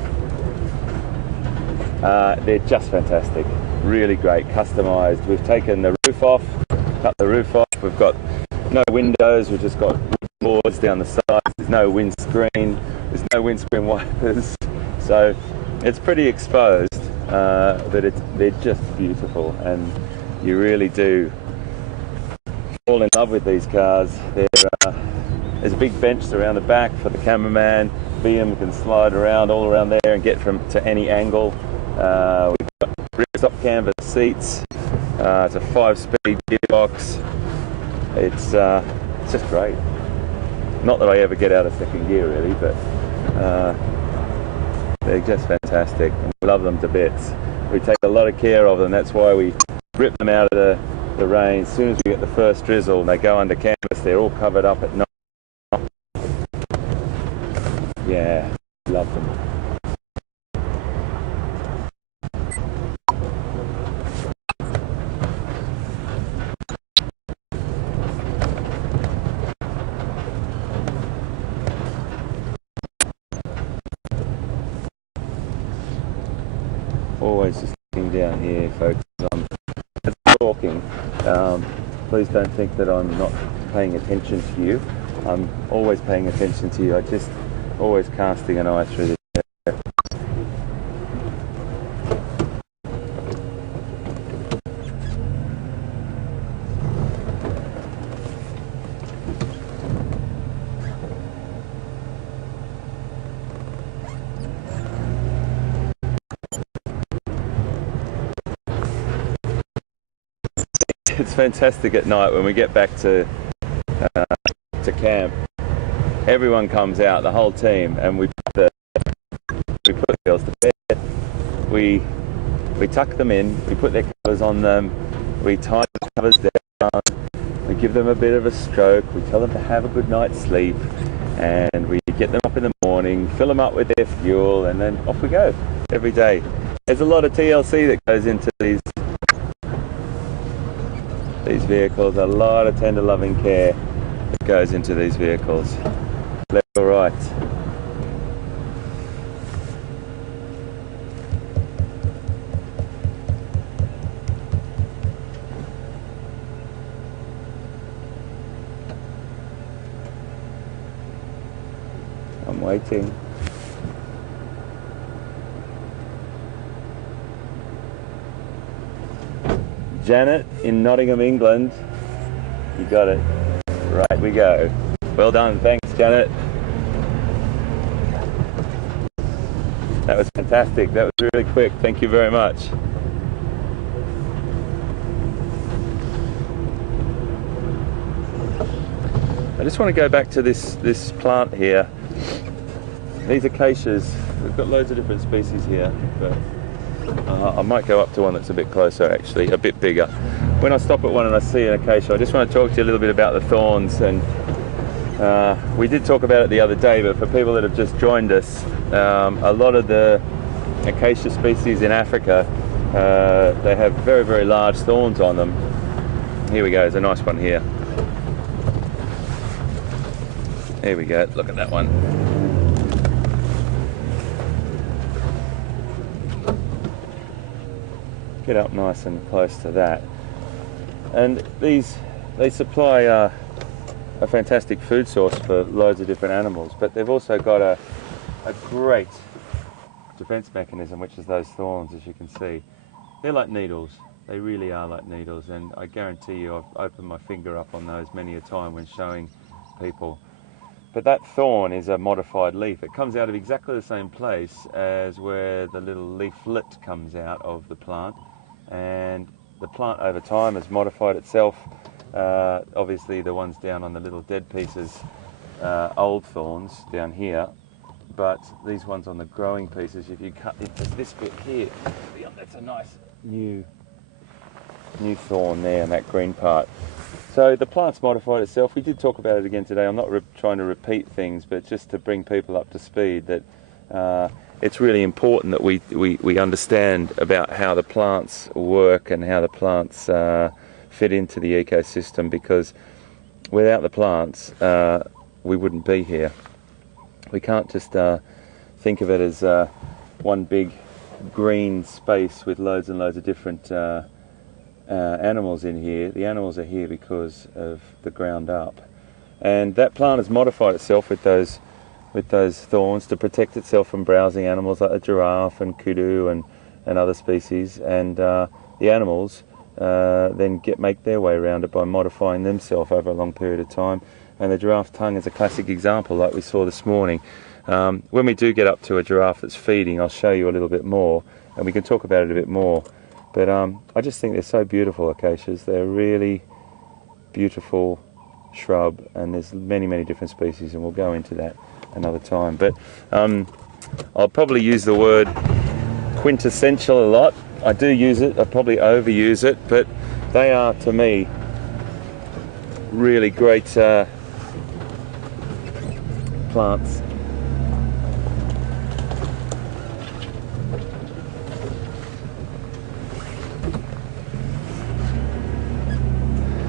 They're just fantastic, really great, customised. We've taken the roof off, cut the roof off. We've got no windows, we've just got boards down the sides. There's no windscreen, there's no windscreen wipers, so it's pretty exposed, but they're just beautiful, and you really do fall in love with these cars. There's a big bench around the back for the cameraman. BM can slide around all around there and get to any angle. We've got ripstop canvas seats. It's a 5-speed gearbox. It's just great. Not that I ever get out of second gear really, but they're just fantastic. We love them to bits. We take a lot of care of them. That's why we rip them out of the rain. As soon as we get the first drizzle and they go under canvas, they're all covered up at night. Yeah, love them. Always just looking down here, folks. I'm talking. Please don't think that I'm not paying attention to you. I'm always paying attention to you. I just always casting an eye through the chair. It's fantastic at night when we get back to camp. Everyone comes out, the whole team, and we put the girls to bed. We tuck them in, we put their covers on them, we tie the covers down, we give them a bit of a stroke, we tell them to have a good night's sleep, and we get them up in the morning, fill them up with their fuel, and then off we go every day. There's a lot of TLC that goes into these vehicles, a lot of tender loving care that goes into these vehicles. Left or right? I'm waiting. Janet in Nottingham, England. You got it. Right we go. Well done. Thanks, Janet. That was fantastic. That was really quick. Thank you very much. I just want to go back to this plant here. These acacias, we've got loads of different species here, but I might go up to one that's a bit closer actually, a bit bigger. When I stop at one and I see an acacia, I just want to talk to you a little bit about the thorns. And we did talk about it the other day, but for people that have just joined us, a lot of the acacia species in Africa, they have very, very large thorns on them. Here we go, there's a nice one here. Here we go, look at that one. Get up nice and close to that. And they supply a fantastic food source for loads of different animals, but they've also got a great defense mechanism, which is those thorns, as you can see. They're like needles. They really are like needles, and I guarantee you I've opened my finger up on those many a time when showing people. But that thorn is a modified leaf. It comes out of exactly the same place as where the little leaflet comes out of the plant, and the plant over time has modified itself. Obviously the ones down on the little dead pieces, old thorns down here, but these ones on the growing pieces, if you cut into this bit here, that's a nice new thorn there in that green part. So the plant's modified itself. We did talk about it again today. I'm not trying to repeat things, but just to bring people up to speed that it's really important that we understand about how the plants work and how the plants fit into the ecosystem, because without the plants we wouldn't be here. We can't just think of it as one big green space with loads and loads of different animals in here. The animals are here because of the ground up, and that plant has modified itself with those thorns to protect itself from browsing animals like a giraffe and kudu and other species, and the animals then make their way around it by modifying themselves over a long period of time. And the giraffe tongue is a classic example, like we saw this morning. When we do get up to a giraffe that's feeding, I'll show you a little bit more, and we can talk about it a bit more. But I just think they're so beautiful, acacias. They're a really beautiful shrub, and there's many, many different species, and we'll go into that another time. But I'll probably use the word quintessential a lot. I do use it, I probably overuse it, but they are, to me, really great plants.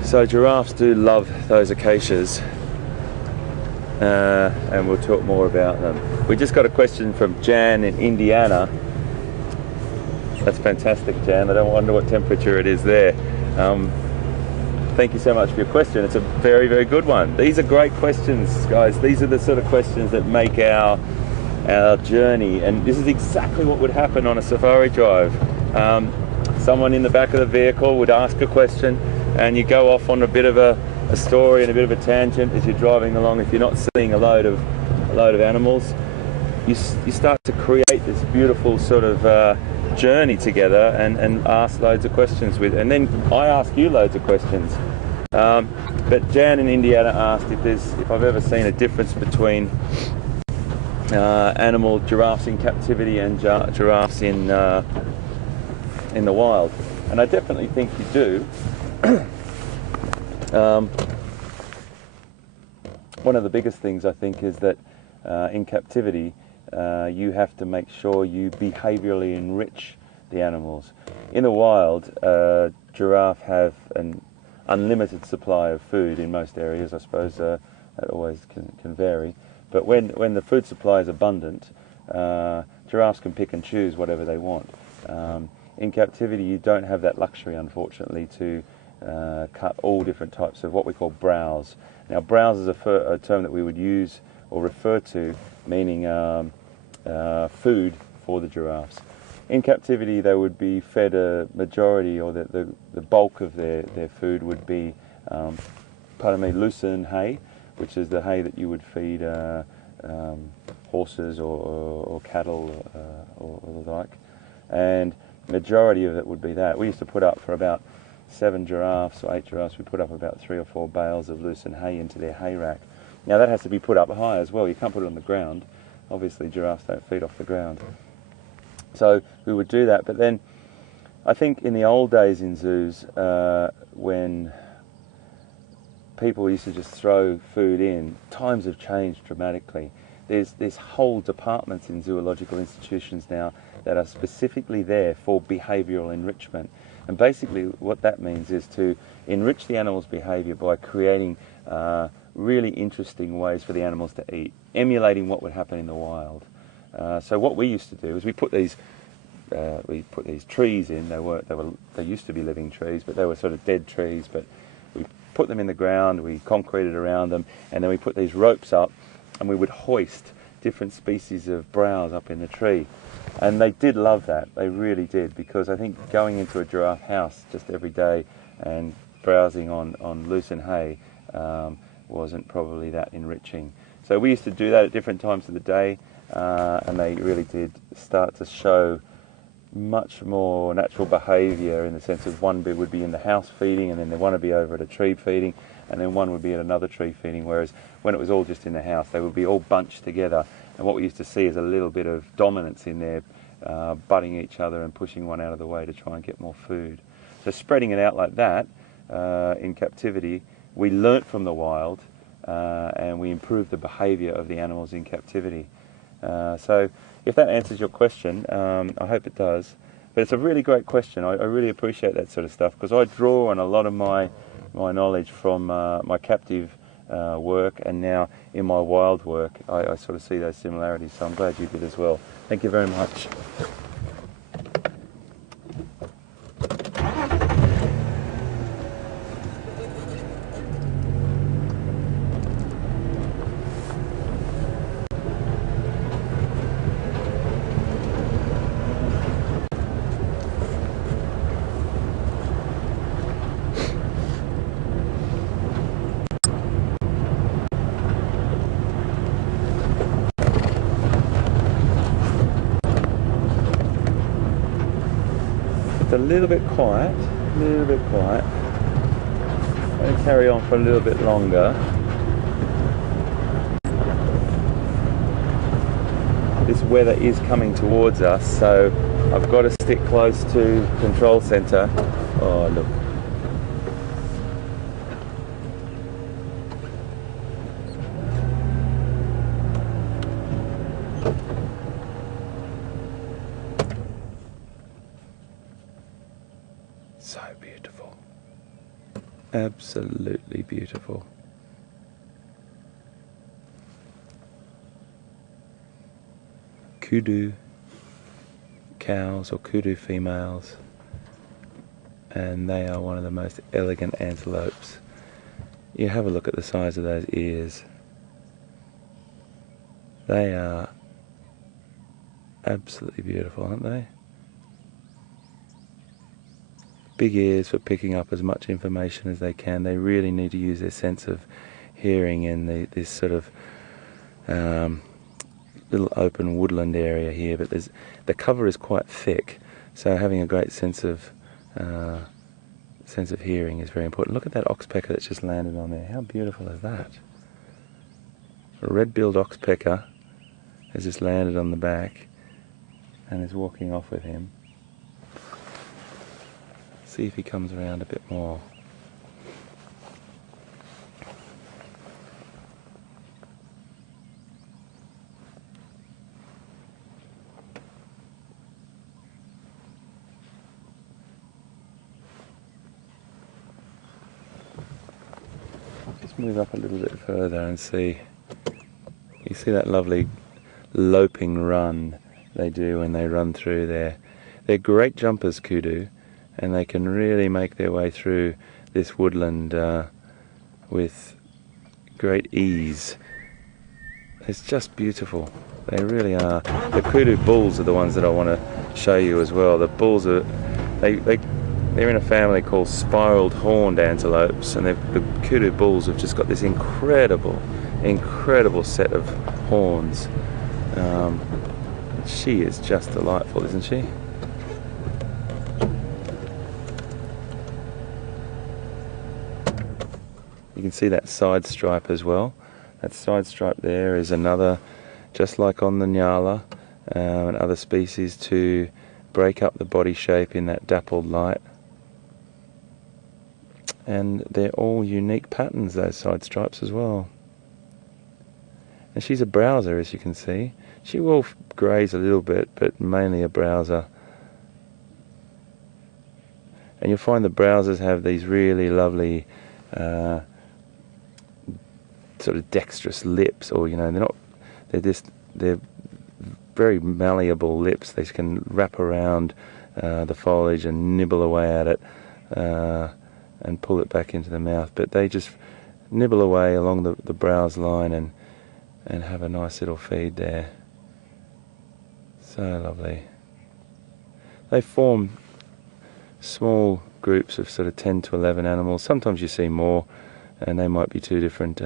So giraffes do love those acacias, and we'll talk more about them. We just got a question from Jan in Indiana. That's fantastic, Jan. I don't wonder what temperature it is there. Thank you so much for your question. It's a very, very good one. These are great questions, guys. These are the sort of questions that make our journey, and this is exactly what would happen on a safari drive. Someone in the back of the vehicle would ask a question, and you go off on a bit of a story and a bit of a tangent as you're driving along. If you're not seeing a load of animals, you start to create this beautiful sort of journey together and ask loads of questions and then I ask you loads of questions. But Jan in Indiana asked if I've ever seen a difference between giraffes in captivity and giraffes in the wild, and I definitely think you do. One of the biggest things I think is that in captivity you have to make sure you behaviourally enrich the animals. In the wild, giraffe have an unlimited supply of food in most areas. I suppose that always can vary, but when the food supply is abundant, giraffes can pick and choose whatever they want. In captivity you don't have that luxury, unfortunately, to cut all different types of what we call browse. Now browse is a term that we would use or refer to meaning food for the giraffes. In captivity they would be fed a majority, or the bulk of their food would be lucerne hay, which is the hay that you would feed horses or cattle or the like, and majority of it would be that. We used to put up for about 7 giraffes or 8 giraffes, we put up about 3 or 4 bales of lucerne hay into their hay rack. Now that has to be put up high as well, you can't put it on the ground. Obviously giraffes don't feed off the ground. So we would do that, but then I think in the old days in zoos, when people used to just throw food in, times have changed dramatically. There's whole departments in zoological institutions now that are specifically there for behavioural enrichment. And basically what that means is to enrich the animal's behaviour by creating really interesting ways for the animals to eat, emulating what would happen in the wild. So what we used to do is we put these trees in. They used to be living trees, but they were sort of dead trees. But we put them in the ground, we concreted around them, and then we put these ropes up, and we would hoist different species of browse up in the tree. And they did love that. They really did, because I think going into a giraffe house just every day and browsing on lucerne hay wasn't probably that enriching. So we used to do that at different times of the day. And they really did start to show much more natural behaviour, in the sense of one would be in the house feeding, and then one would be over at a tree feeding, and then one would be at another tree feeding, whereas when it was all just in the house they would be all bunched together, and what we used to see is a little bit of dominance in there, butting each other and pushing one out of the way to try and get more food. So spreading it out like that in captivity, we learnt from the wild, and we improved the behaviour of the animals in captivity. So if that answers your question, I hope it does. But it's a really great question. I really appreciate that sort of stuff, because I draw on a lot of my knowledge from my captive work, and now in my wild work I sort of see those similarities, so I'm glad you did as well. Thank you very much. A little bit quiet, I'm going to carry on for a little bit longer. This weather is coming towards us, so I've got to stick close to control centre. Oh look. So beautiful. Absolutely beautiful. Kudu cows, or kudu females, and they are one of the most elegant antelopes. You have a look at the size of those ears. They are absolutely beautiful, aren't they? Big ears for picking up as much information as they can. They really need to use their sense of hearing in this sort of little open woodland area here, but the cover is quite thick, so having a great sense of hearing is very important. Look at that oxpecker that's just landed on there. How beautiful is that? A red-billed oxpecker has just landed on the back and is walking off with him. See if he comes around a bit more. Let's move up a little bit further and see. You see that lovely loping run they do when they run through there. They're great jumpers, kudu, and they can really make their way through this woodland with great ease. It's just beautiful. They really are. The kudu bulls are the ones that I want to show you as well. The bulls are, they're in a family called spiraled horned antelopes, and the kudu bulls have just got this incredible set of horns. She is just delightful, isn't she? You can see that side stripe as well. That side stripe there is another, just like on the Nyala and other species, to break up the body shape in that dappled light. And they're all unique patterns, those side stripes as well. And she's a browser, as you can see. She will graze a little bit, but mainly a browser. And you'll find the browsers have these really lovely sort of dexterous lips, or they're very malleable lips. They can wrap around the foliage and nibble away at it and pull it back into the mouth. But they just nibble away along the browse line and have a nice little feed there. So lovely. They form small groups of sort of 10 to 11 animals. Sometimes you see more, and they might be two different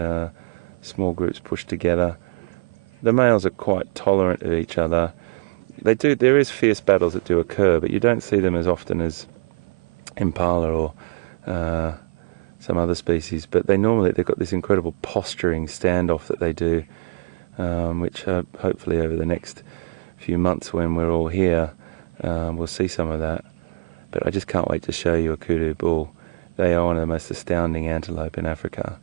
small groups pushed together. The males are quite tolerant of each other. There is fierce battles that do occur, but you don't see them as often as impala or some other species. But they've got this incredible posturing standoff that they do, which hopefully over the next few months when we're all here, we'll see some of that. But I just can't wait to show you a kudu bull. They are one of the most astounding antelope in Africa,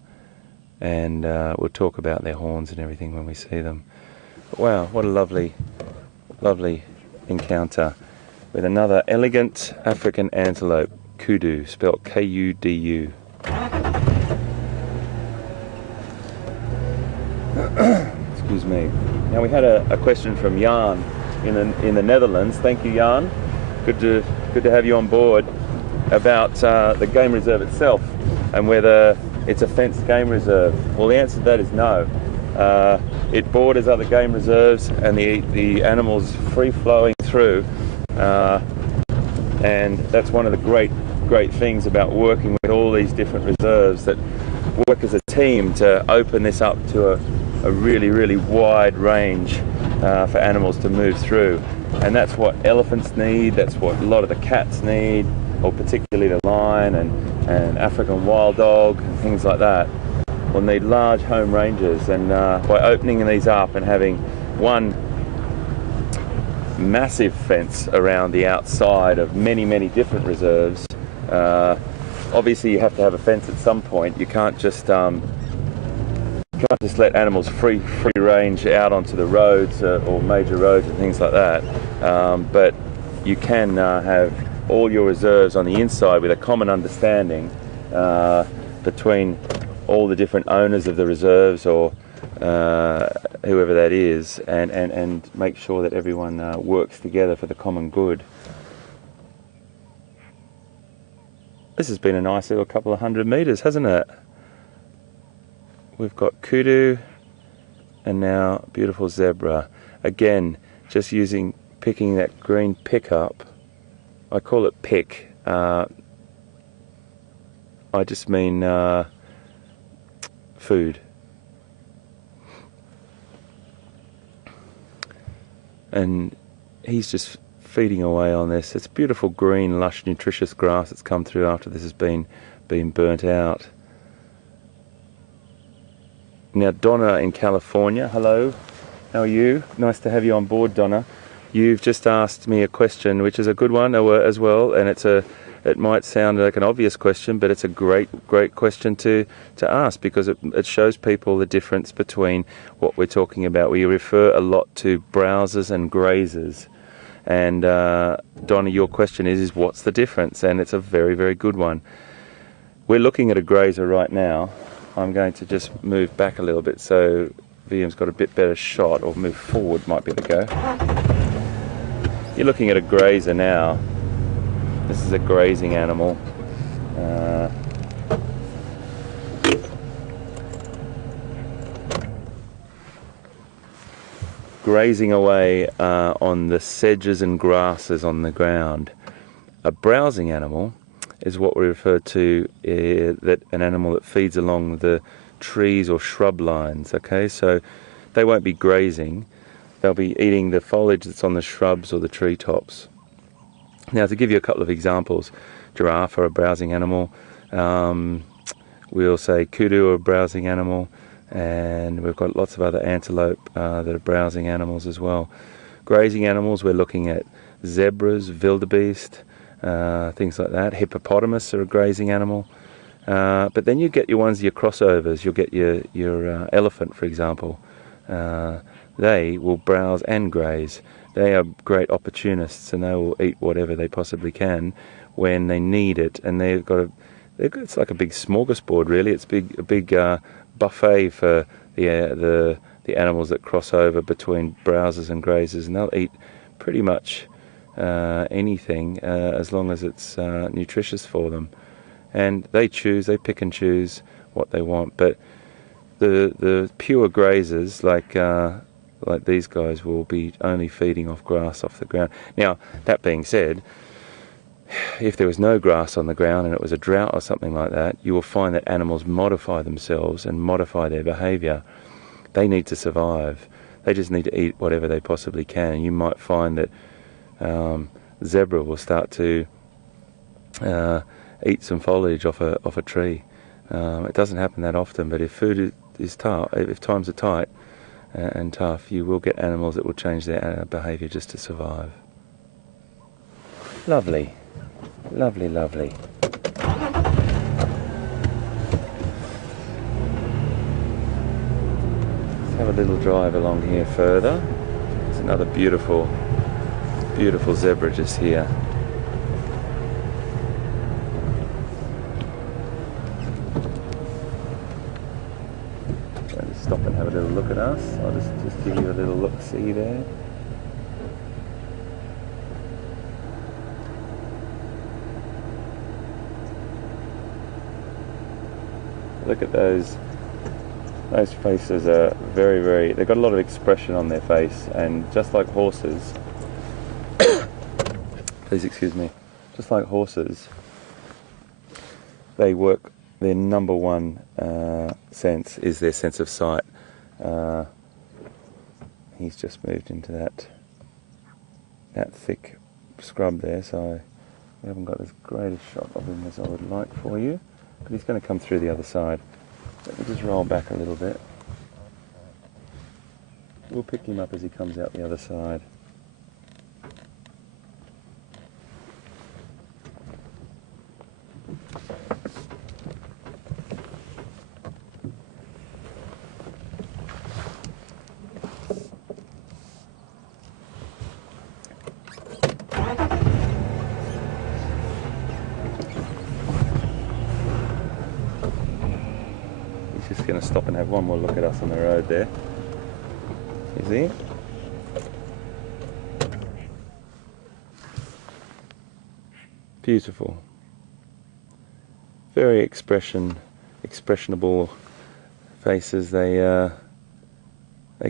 and we'll talk about their horns and everything when we see them. But wow, what a lovely encounter with another elegant African antelope, kudu, spelt K-U-D-U. Excuse me. Now we had a question from Jan in the Netherlands. Thank you, Jan. Good to have you on board, about the game reserve itself and whether it's a fenced game reserve. Well, the answer to that is no. It borders other game reserves, and the animals free flowing through, and that's one of the great things about working with all these different reserves, that work as a team to open this up to a really wide range for animals to move through. And that's what elephants need, that's what a lot of the cats need, or particularly the lion and African wild dog and things like that, will need large home ranges. And by opening these up and having one massive fence around the outside of many different reserves, obviously you have to have a fence at some point. You can't just let animals free range out onto the roads or major roads and things like that, but you can have all your reserves on the inside with a common understanding between all the different owners of the reserves, or whoever that is, and make sure that everyone works together for the common good. This has been a nice little couple of 100 meters, hasn't it? We've got kudu and now beautiful zebra. Again, just picking that green pickup. I call it pick. I just mean food. And he's just feeding away on this. It's beautiful green, lush, nutritious grass that's come through after this has been burnt out. Now Donna in California, hello, how are you? Nice to have you on board, Donna. You've just asked me a question, which is a good one as well, and it might sound like an obvious question, but it's a great question to ask, because it shows people the difference between what we're talking about. We refer a lot to browsers and grazers, and Donna, your question is what's the difference? And it's a very good one. We're looking at a grazer right now, I'm going to just move back a little bit so Liam's got a bit better shot, or move forward might be the go. You're looking at a grazer now. This is a grazing animal. Grazing away on the sedges and grasses on the ground. A browsing animal is what we refer to that an animal that feeds along the trees or shrub lines. Okay, so they won't be grazing, they'll be eating the foliage that's on the shrubs or the treetops. Now, to give you a couple of examples, giraffe are a browsing animal, we'll say kudu are a browsing animal, and we've got lots of other antelope that are browsing animals as well. Grazing animals, we're looking at zebras, wildebeest, things like that. Hippopotamus are a grazing animal. But then you get your ones, your crossovers. You'll get your elephant, for example. They will browse and graze. They are great opportunists, and they will eat whatever they possibly can when they need it. And it's like a big smorgasbord, really. It's a big buffet for the animals that cross over between browsers and grazers, and they'll eat pretty much anything as long as it's nutritious for them. And they pick and choose what they want. But the pure grazers, like these guys, will be only feeding off grass off the ground. Now, that being said, if there was no grass on the ground and it was a drought or something like that, you will find that animals modify themselves and modify their behaviour. They need to survive. They just need to eat whatever they possibly can. And you might find that zebra will start to eat some foliage off a tree. It doesn't happen that often, but if food is tough, if times are tight and tough, you will get animals that will change their behaviour just to survive. Lovely. Lovely, lovely. Let's have a little drive along here further. There's another beautiful, beautiful zebra just here. Just stop and have a little look at us. I'll just give you a little look-see there. Look at those faces are very, very, they've got a lot of expression on their face, and just like horses, please excuse me, just like horses, they work, their number one sense is their sense of sight. He's just moved into that thick scrub there, so we haven't got as great a shot of him as I would like for you. But he's going to come through the other side. Let me just roll back a little bit. We'll pick him up as he comes out the other side. Just going to stop and have one more look at us on the road there. You see? Beautiful. Very expressionable faces. They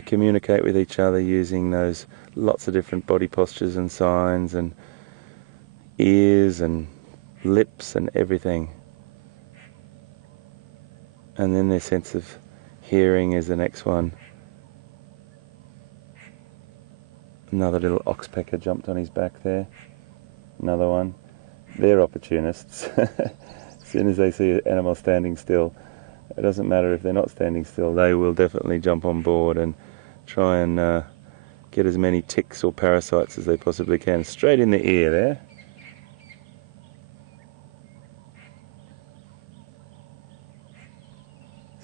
communicate with each other using those lots of different body postures and signs and ears and lips and everything. And then their sense of hearing is the next one. Another little oxpecker jumped on his back there. Another one. They're opportunists. As soon as they see an animal standing still, it doesn't matter if they're not standing still, they will definitely jump on board and try and get as many ticks or parasites as they possibly can. Straight in the ear there.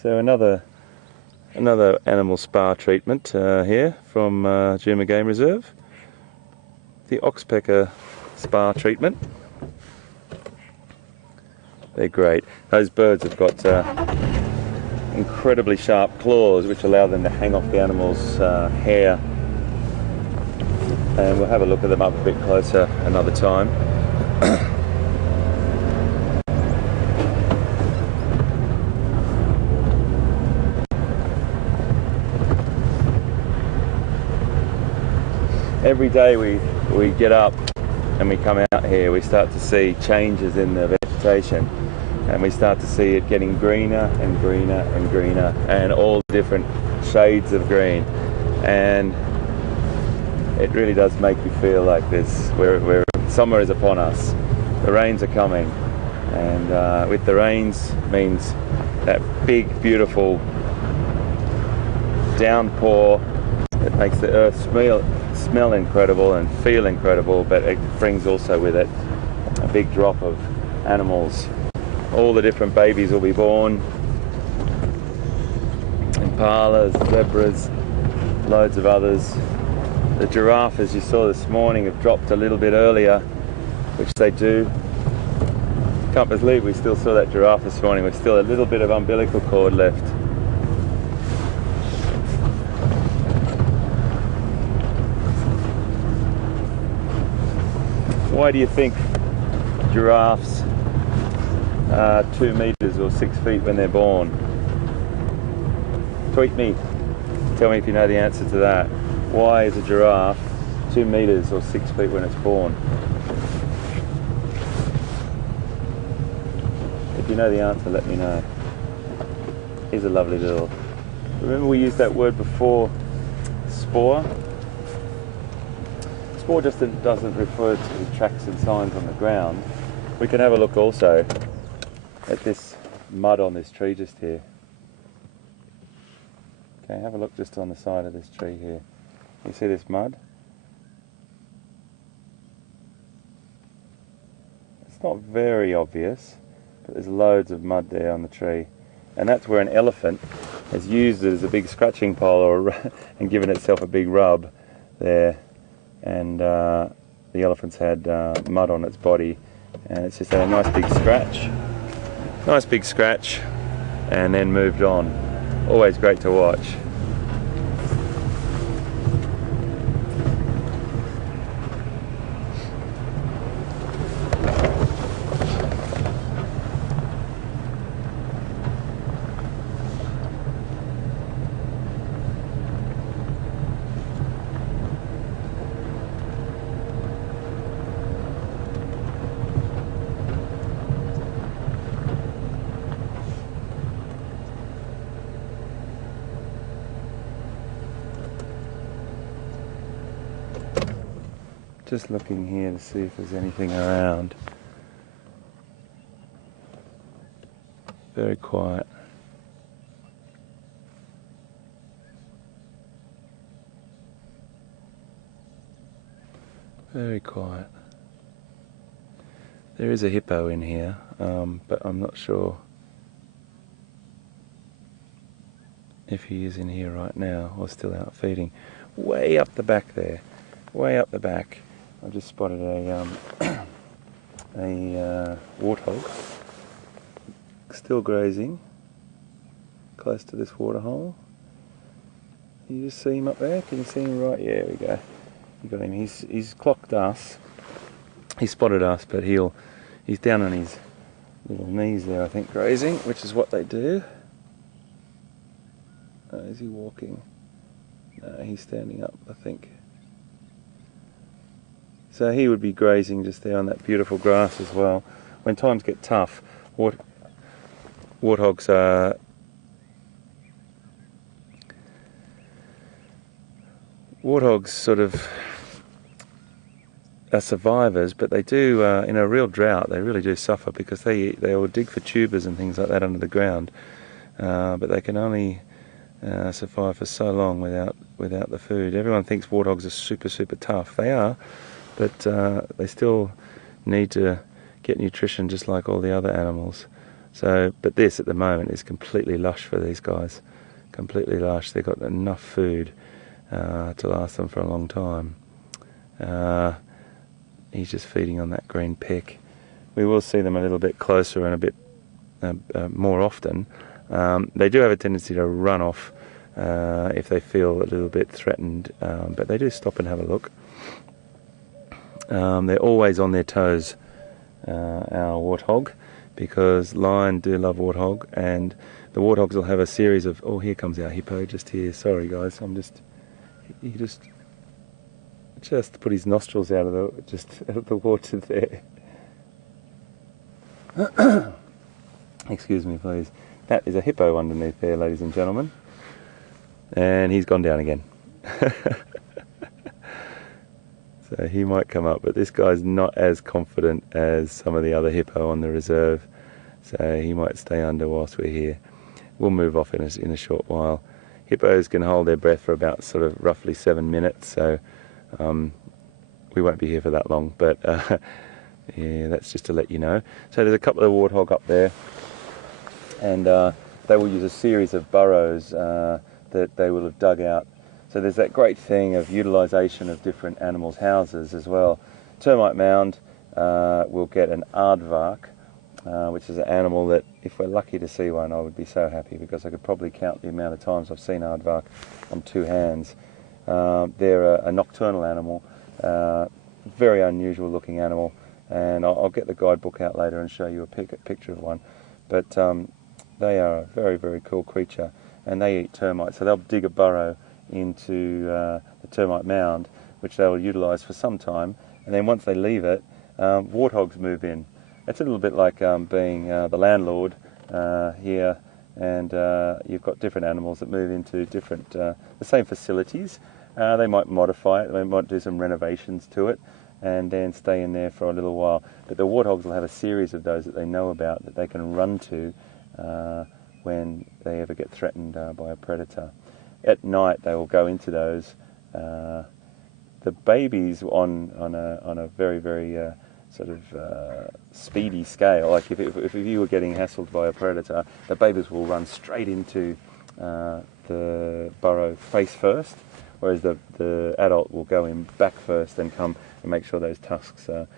So another animal spa treatment here from Djuma Game Reserve. The oxpecker spa treatment. They're great. Those birds have got incredibly sharp claws which allow them to hang off the animal's hair. And we'll have a look at them up a bit closer another time. Every day we get up and we come out here, we start to see changes in the vegetation, and we start to see it getting greener and greener and greener, and all different shades of green. And it really does make you feel like this, where summer is upon us. The rains are coming, and with the rains means that big, beautiful downpour. It makes the earth smell incredible and feel incredible, but it brings also with it a big drop of animals. All the different babies will be born. Impalas, zebras, loads of others. The giraffe, as you saw this morning, have dropped a little bit earlier, which they do. Can't believe we still saw that giraffe this morning. We've still a little bit of umbilical cord left. Why do you think giraffes are 2 meters or 6 feet when they're born? Tweet me. Tell me if you know the answer to that. Why is a giraffe 2 meters or 6 feet when it's born? If you know the answer, let me know. Here's a lovely little... Remember we used that word before, spore? Spore just doesn't refer to tracks and signs on the ground. We can have a look also at this mud on this tree just here. Okay, have a look just on the side of this tree here. You see this mud? It's not very obvious, but there's loads of mud there on the tree. And that's where an elephant has used it as a big scratching pole and given itself a big rub there. And the elephant's had mud on its body, and it's just had a nice big scratch, and then moved on. Always great to watch. Just looking here to see if there's anything around. Very quiet. Very quiet. There is a hippo in here, but I'm not sure if he is in here right now or still out feeding. Way up the back there, way up the back. I've just spotted a warthog, still grazing, close to this waterhole. You just see him up there? Can you see him right? Yeah, there we go. You got him. He's clocked us. He spotted us, but he's down on his little knees there, I think, grazing, which is what they do. Is he walking? No, he's standing up, I think. So he would be grazing just there on that beautiful grass as well. When times get tough, warthogs are sort of are survivors, but they do in a real drought. They really do suffer because they will dig for tubers and things like that under the ground, but they can only survive for so long without the food. Everyone thinks warthogs are super tough. They are. But they still need to get nutrition just like all the other animals. So, but this at the moment is completely lush for these guys. Completely lush. They've got enough food to last them for a long time. He's just feeding on that green pick. We will see them a little bit closer and a bit more often They do have a tendency to run off if they feel a little bit threatened, but they do stop and have a look. They're always on their toes, our warthog, because lion do love warthog, and the warthogs will have a series of... Oh, here comes our hippo, just here. Sorry guys, he just put his nostrils out of the water there. Excuse me, please. That is a hippo underneath there, ladies and gentlemen. And he's gone down again. So he might come up, but this guy's not as confident as some of the other hippo on the reserve. So he might stay under whilst we're here. We'll move off in a short while. Hippos can hold their breath for about sort of roughly 7 minutes, so we won't be here for that long, but yeah, that's just to let you know. So there's a couple of warthog up there, and they will use a series of burrows that they will have dug out. So there's that great thing of utilisation of different animals' houses as well. Termite mound will get an aardvark, which is an animal that, if we're lucky to see one, I would be so happy, because I could probably count the amount of times I've seen aardvark on 2 hands. They're a nocturnal animal, very unusual looking animal, and I'll get the guidebook out later and show you a picture of one. But they are a very, very cool creature, and they eat termites, so they'll dig a burrow into the termite mound, which they will utilise for some time, and then once they leave it, warthogs move in. It's a little bit like being the landlord here, and you've got different animals that move into different, the same facilities. They might modify it, they might do some renovations to it, and then stay in there for a little while. But the warthogs will have a series of those that they know about, that they can run to when they ever get threatened by a predator. At night they will go into those. The babies on a very, very sort of speedy scale, like if you were getting hassled by a predator, the babies will run straight into the burrow face first, whereas the adult will go in back first and come and make sure those tusks are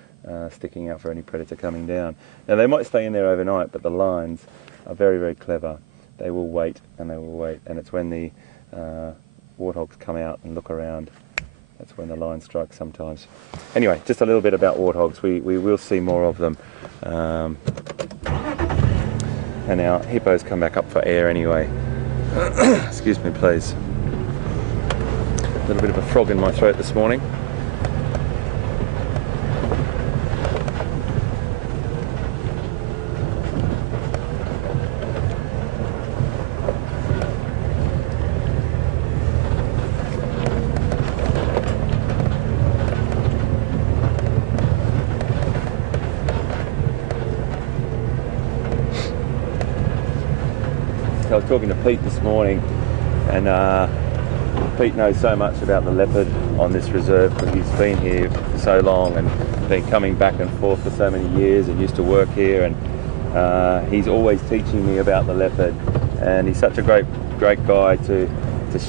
sticking out for any predator coming down. Now they might stay in there overnight, but the lions are very, very clever. They will wait and they will wait, and it's when the warthogs come out and look around, that's when the lion strikes sometimes. Anyway, just a little bit about warthogs. We will see more of them. And our hippos come back up for air anyway. Excuse me, please. A little bit of a frog in my throat this morning. I was talking to Pete this morning, and Pete knows so much about the leopard on this reserve because he's been here for so long and been coming back and forth for so many years and used to work here, and he's always teaching me about the leopard, and he's such a great guy to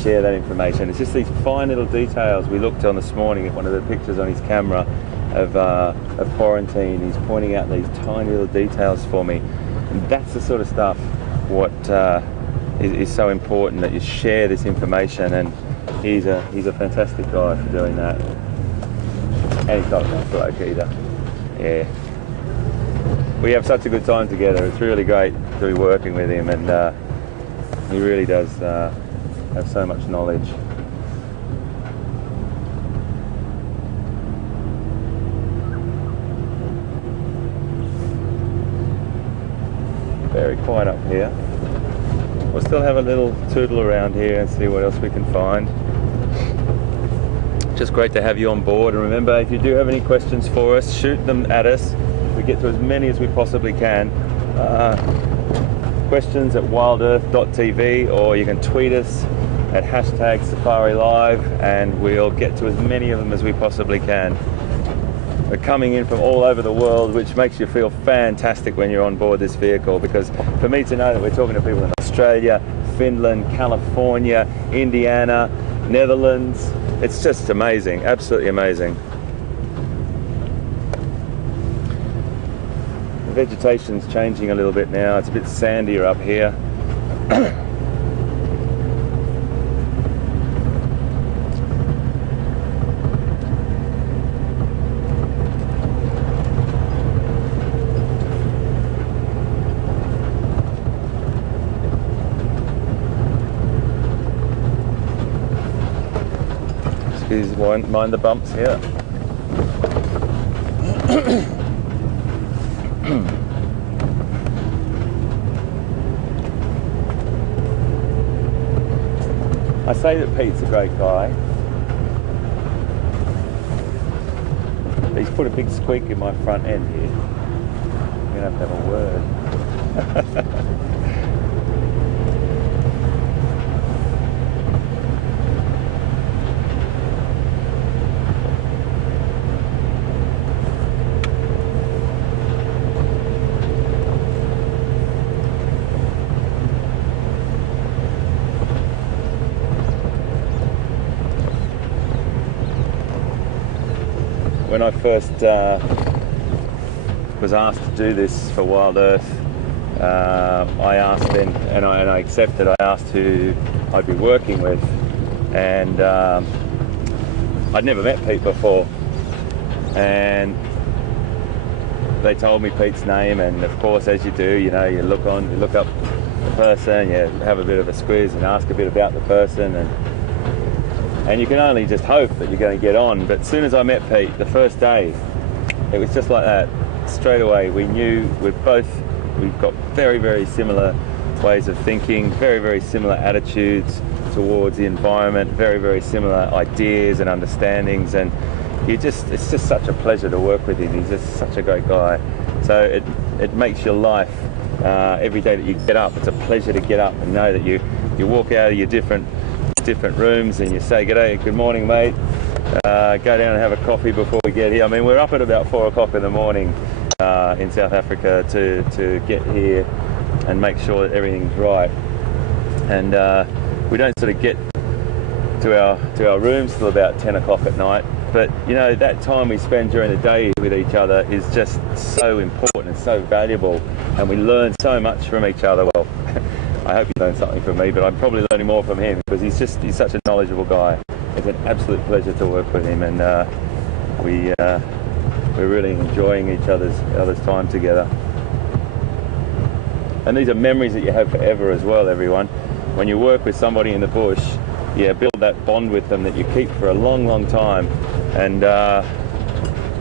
share that information. It's just these fine little details. We looked on this morning at one of the pictures on his camera of quarantine. He's pointing out these tiny little details for me, and that's the sort of stuff what is so important, that you share this information, and he's a fantastic guy for doing that. And he's not a bad bloke either. Yeah, we have such a good time together. It's really great to be working with him, and he really does have so much knowledge. Very quiet up here. We'll still have a little tootle around here and see what else we can find. Just great to have you on board, and remember, if you do have any questions for us, shoot them at us. We get to as many as we possibly can. Questions at WildEarthTV, or you can tweet us at #SafariLive, and we'll get to as many of them as we possibly can. We're coming in from all over the world, which makes you feel fantastic when you're on board this vehicle, because for me to know that we're talking to people in Australia, Finland, California, Indiana, Netherlands, it's just amazing, absolutely amazing. The vegetation's changing a little bit now. It's a bit sandier up here. Excuse, mind the bumps here. I say that Pete's a great guy. He's put a big squeak in my front end here. I'm gonna have to have a word. When I first was asked to do this for Wild Earth, I asked then, and I accepted, I asked who I'd be working with, and I'd never met Pete before, and they told me Pete's name, and of course, as you do, you know, you look up the person, you have a bit of a squiz and ask a bit about the person, and you can only just hope that you're going to get on. But as soon as I met Pete, the first day, it was just like that. Straight away, we knew we've got very, very similar ways of thinking, very, very similar attitudes towards the environment, very, very similar ideas and understandings, and it's just such a pleasure to work with him. He's just such a great guy. So it makes your life, every day that you get up, it's a pleasure to get up and know that you walk out of your different rooms and you say good morning mate, go down and have a coffee before we get here. I mean, we're up at about 4 o'clock in the morning in South Africa to get here and make sure that everything's right, and we don't sort of get to our rooms till about 10 o'clock at night, but you know, that time we spend during the day with each other is just so important and so valuable, and we learn so much from each other. Well, I hope you learned something from me, but I'm probably learning more from him because he's such a knowledgeable guy. It's an absolute pleasure to work with him, and we're really enjoying each other's time together. And these are memories that you have forever as well, everyone. When you work with somebody in the bush, yeah, build that bond with them that you keep for a long, long time, and yeah,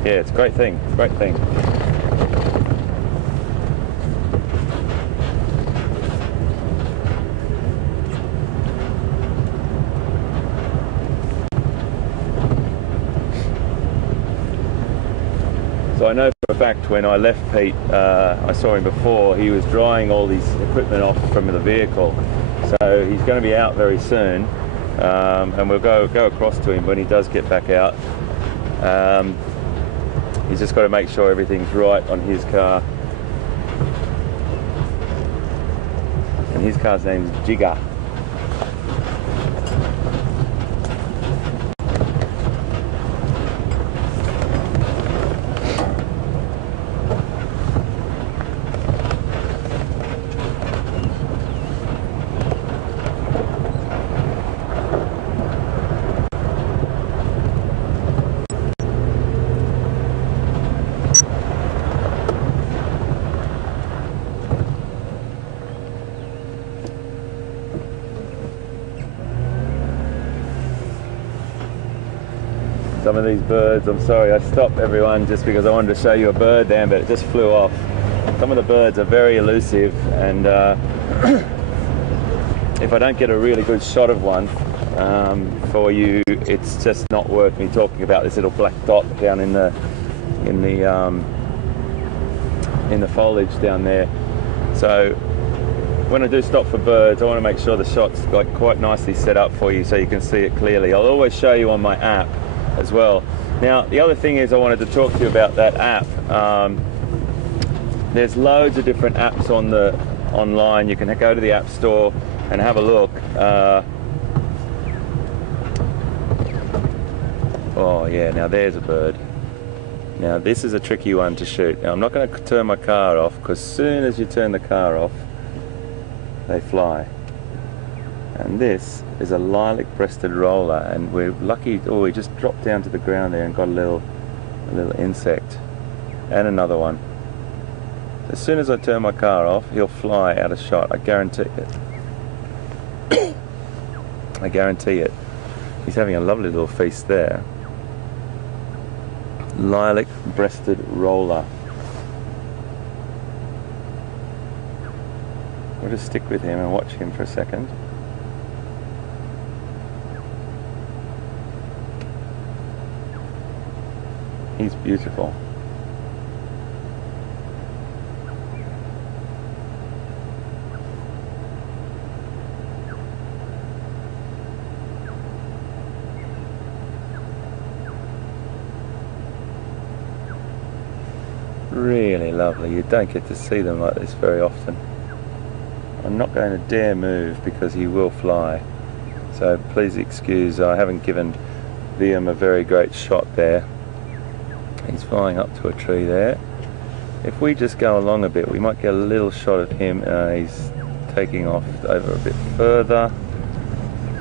it's a great thing, great thing. So I know for a fact when I left Pete, I saw him before, he was drying all his equipment off from the vehicle. So he's going to be out very soon, and we'll go across to him when he does get back out. He's just got to make sure everything's right on his car. And his car's name's Djuma. Some of these birds, I'm sorry, I stopped everyone just because I wanted to show you a bird then, but it just flew off. Some of the birds are very elusive, and if I don't get a really good shot of one for you, it's just not worth me talking about this little black dot down in the foliage down there. So when I do stop for birds, I want to make sure the shot's like quite nicely set up for you so you can see it clearly. I'll always show you on my app as well. Now, the other thing is I wanted to talk to you about that app. There's loads of different apps online. You can go to the App Store and have a look. Oh yeah, now there's a bird. Now this is a tricky one to shoot. Now I'm not going to turn my car off, because as soon as you turn the car off, they fly. And this is a lilac-breasted roller, and we're lucky. Oh, he just dropped down to the ground there and got a little insect, and another one. As soon as I turn my car off, he'll fly out of shot. I guarantee it. I guarantee it. He's having a lovely little feast there. Lilac-breasted roller. We'll just stick with him and watch him for a second. He's beautiful. Really lovely. You don't get to see them like this very often. I'm not going to dare move because he will fly. So please excuse, I haven't given Liam a very great shot there. He's flying up to a tree there. If we just go along a bit, we might get a little shot of him. He's taking off over a bit further.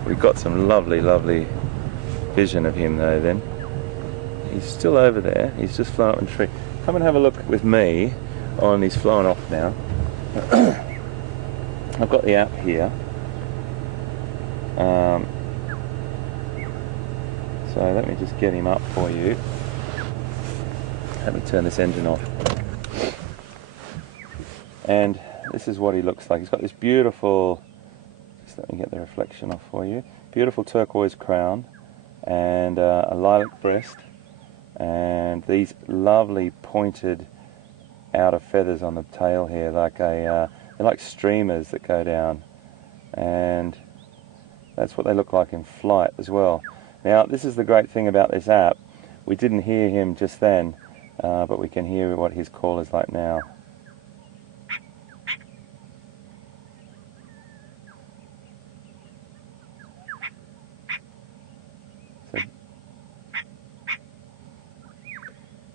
We've got some lovely, lovely vision of him though then. He's still over there. He's just flown up in a tree. Come and have a look with me on, he's flown off now. I've got the app here. So let me just get him up for you. Let me turn this engine off. And this is what he looks like. He's got this beautiful, just let me get the reflection off for you, beautiful turquoise crown and a lilac breast and these lovely pointed outer feathers on the tail here, like they're like streamers that go down, and that's what they look like in flight as well. Now this is the great thing about this app. We didn't hear him just then, but we can hear what his call is like now.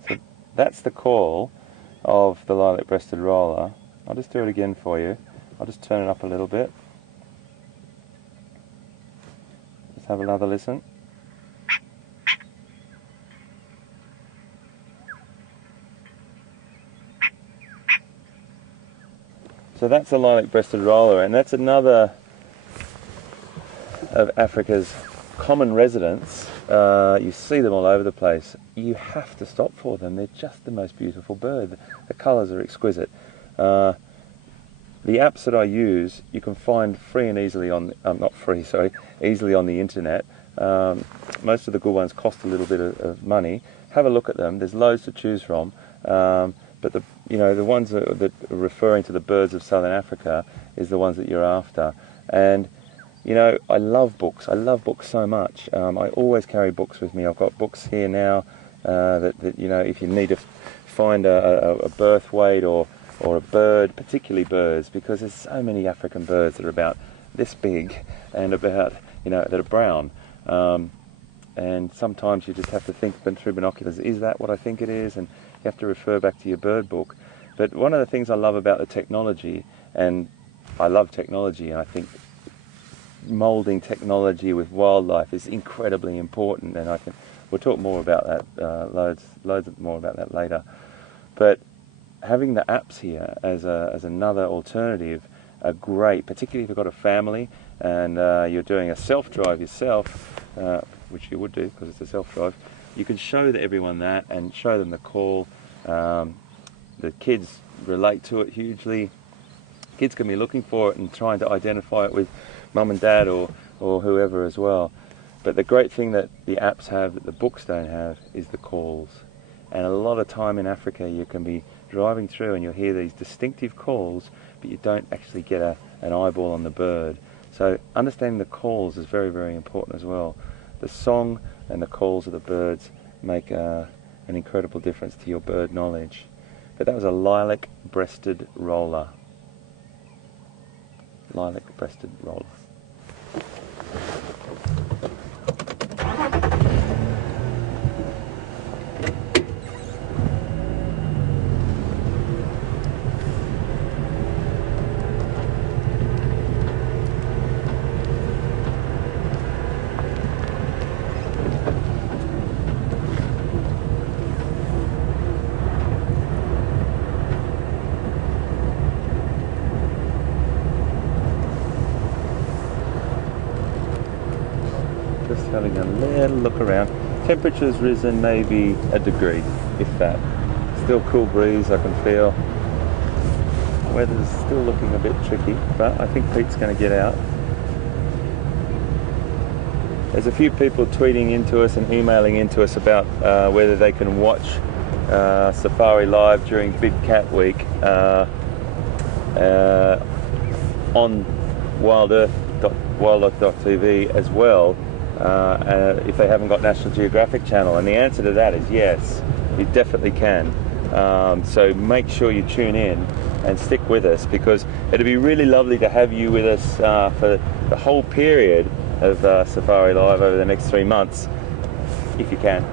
So that's the call of the lilac-breasted roller. I'll just do it again for you. I'll just turn it up a little bit. Let's have another listen. So that's a lilac-breasted roller, and that's another of Africa's common residents. You see them all over the place. You have to stop for them. They're just the most beautiful bird. The colours are exquisite. The apps that I use, you can find free and easily on, not free, sorry, easily on the internet. Most of the good ones cost a little bit of money. Have a look at them. There's loads to choose from. But the ones that are referring to the birds of southern Africa is the ones that you're after. And I love books. I love books so much. I always carry books with me. I've got books here now that if you need to find a birth weight or a bird, particularly birds, because there's so many African birds that are about this big and about that are brown. And sometimes you just have to think through binoculars, is that what I think it is? And you have to refer back to your bird book. But one of the things I love about the technology, and I love technology, and I think moulding technology with wildlife is incredibly important, and we'll talk more about that, loads more about that later. But having the apps here as another alternative are great, particularly if you've got a family and you're doing a self-drive yourself, which you would do because it's a self-drive. You can show everyone that and show them the call. The kids relate to it hugely. Kids can be looking for it and trying to identify it with mum and dad or whoever as well. But the great thing that the apps have that the books don't have is the calls. And a lot of time in Africa you can be driving through and you'll hear these distinctive calls, but you don't actually get an eyeball on the bird. So understanding the calls is very, very important as well. The song and the calls of the birds make an incredible difference to your bird knowledge. But that was a lilac-breasted roller. Lilac-breasted roller. Just having a little look around. Temperature's risen maybe a degree, if that. Still cool breeze I can feel. Weather's still looking a bit tricky, but I think Pete's going to get out. There's a few people tweeting into us and emailing into us about whether they can watch Safari Live during Big Cat Week on WildEarthTV as well, if they haven't got National Geographic Channel. And the answer to that is yes, you definitely can. So make sure you tune in and stick with us, because it'd be really lovely to have you with us for the whole period of Safari Live over the next 3 months, if you can.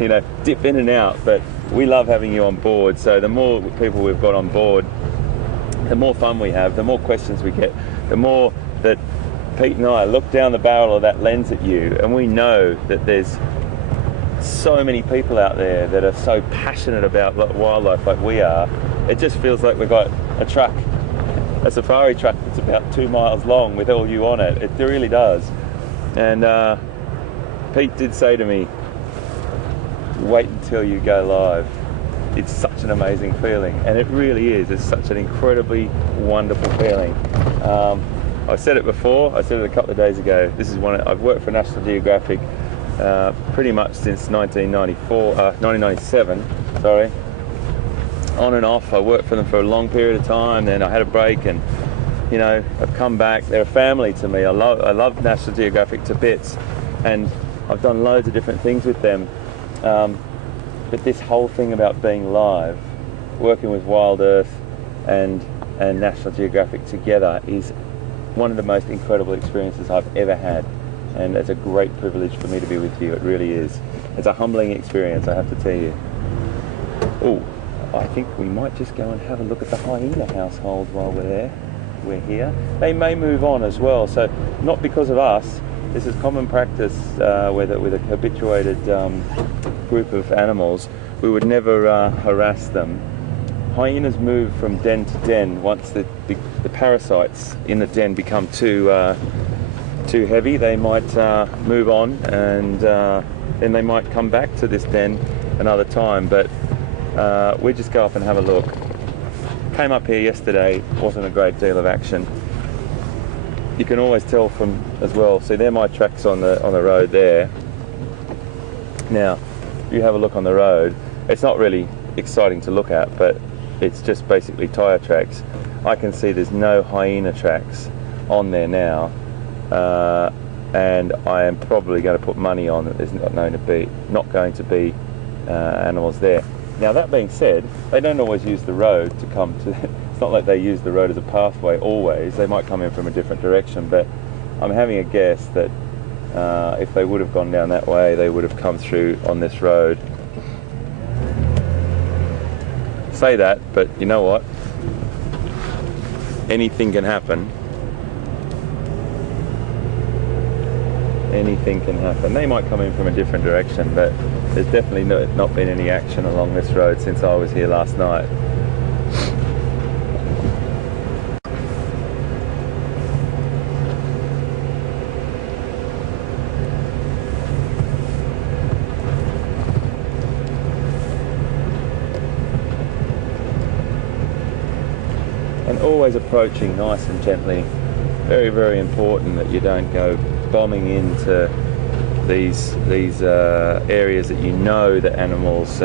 You know, dip in and out, but we love having you on board. So the more people we've got on board, the more fun we have, the more questions we get, the more that Pete and I look down the barrel of that lens at you, and we know that there's so many people out there that are so passionate about wildlife like we are. It just feels like we've got a truck, a safari truck that's about 2 miles long with all you on it. It really does. And Pete did say to me, wait until you go live. It's such an amazing feeling, and it really is. It's such an incredibly wonderful feeling. I said it before, I said it a couple of days ago. This is I've worked for National Geographic pretty much since 1997, sorry. On and off, I worked for them for a long period of time, then I had a break, and you know, I've come back. They're a family to me. I love National Geographic to bits, and I've done loads of different things with them. But this whole thing about being live, working with Wild Earth and National Geographic together, is one of the most incredible experiences I've ever had. And it's a great privilege for me to be with you. It really is. It's a humbling experience, I have to tell you. Oh, I think we might just go and have a look at the hyena household while we're here. They may move on as well, so not because of us. This is common practice with a habituated group of animals. We would never harass them. Hyenas move from den to den once the parasites in the den become too heavy. They might move on, and then they might come back to this den another time. But we just go up and have a look. Came up here yesterday, wasn't a great deal of action. You can always tell from as well. See, they're my tracks on the road there. Now, if you have a look on the road, it's not really exciting to look at, but it's just basically tyre tracks. I can see there's no hyena tracks on there now, and I am probably going to put money on that there's not going to be animals there. Now, that being said, they don't always use the road to come to. It's not like they use the road as a pathway always. They might come in from a different direction, but I'm having a guess that if they would have gone down that way, they would have come through on this road. Say that, but you know what? Anything can happen. Anything can happen. They might come in from a different direction, but there's definitely not been any action along this road since I was here last night. And always approaching nice and gently. Very, very important that you don't go bombing into these areas that you know that animals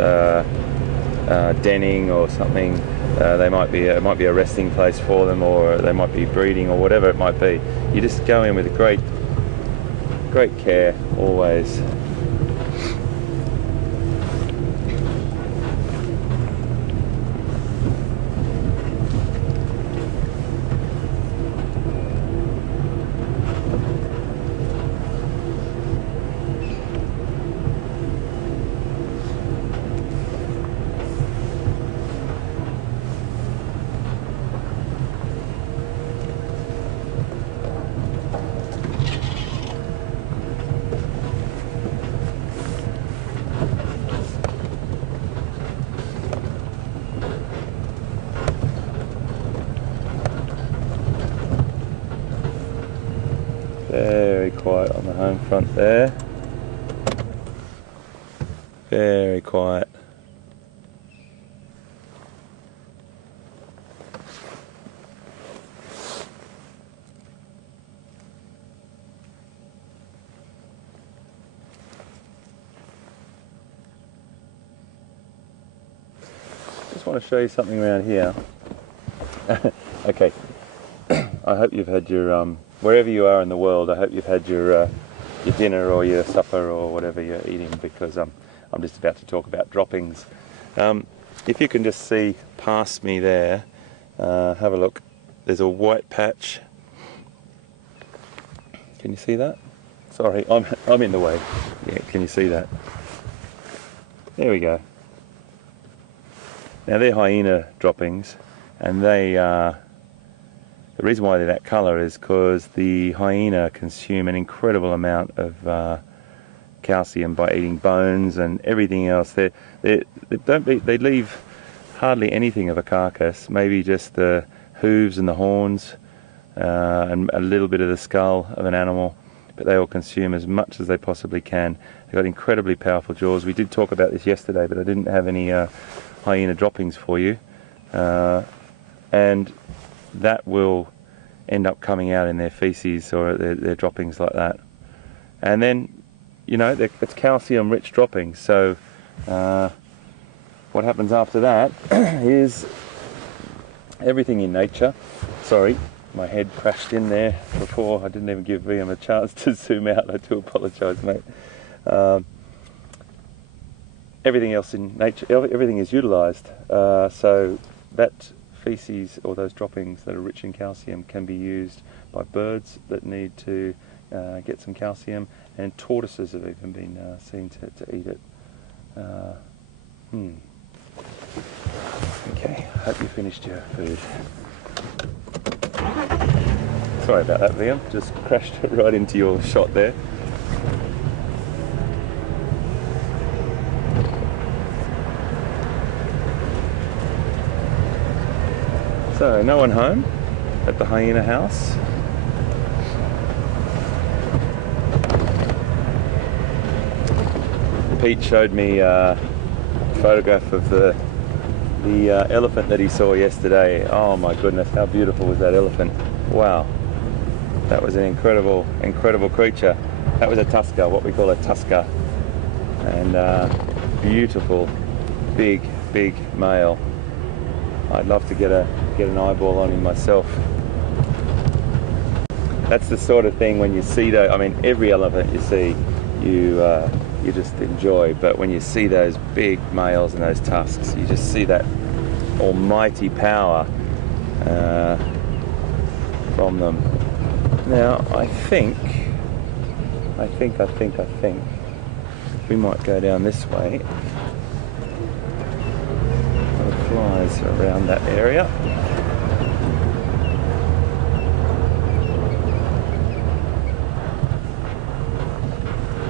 denning or something. It might be a resting place for them, or they might be breeding, or whatever it might be. You just go in with great care always. Very quiet on the home front there. Very quiet. Just want to show you something around here. Okay, I hope you've had your wherever you are in the world, I hope you've had your dinner or your supper or whatever you're eating, because I'm just about to talk about droppings. If you can just see past me there, have a look. There's a white patch. Can you see that? Sorry, I'm in the way. Yeah, can you see that? There we go. Now they're hyena droppings, and they the reason why they're that colour is because the hyena consume an incredible amount of calcium by eating bones and everything else. They leave hardly anything of a carcass, maybe just the hooves and the horns and a little bit of the skull of an animal, but they will consume as much as they possibly can. They've got incredibly powerful jaws. We did talk about this yesterday, but I didn't have any hyena droppings for you, and that will end up coming out in their feces or their droppings like that. And then, you know, it's calcium rich droppings, so what happens after that is everything in nature. Sorry, my head crashed in there before. I didn't even give Liam a chance to zoom out. I do apologise, mate. Everything else in nature, everything is utilised, so that feces or those droppings that are rich in calcium can be used by birds that need to get some calcium, and tortoises have even been seen to eat it. Okay, I hope you finished your food. Sorry about that, Liam, just crashed right into your shot there. So, no one home at the hyena house. Pete showed me a photograph of the elephant that he saw yesterday. Oh my goodness, how beautiful was that elephant? Wow, that was an incredible creature. That was a tusker, what we call a tusker, and beautiful, big male. I'd love to get an eyeball on him myself. That's the sort of thing when you see those. I mean, every elephant you see, you just enjoy. But when you see those big males and those tusks, you just see that almighty power from them. Now, I think we might go down this way. Flies around that area.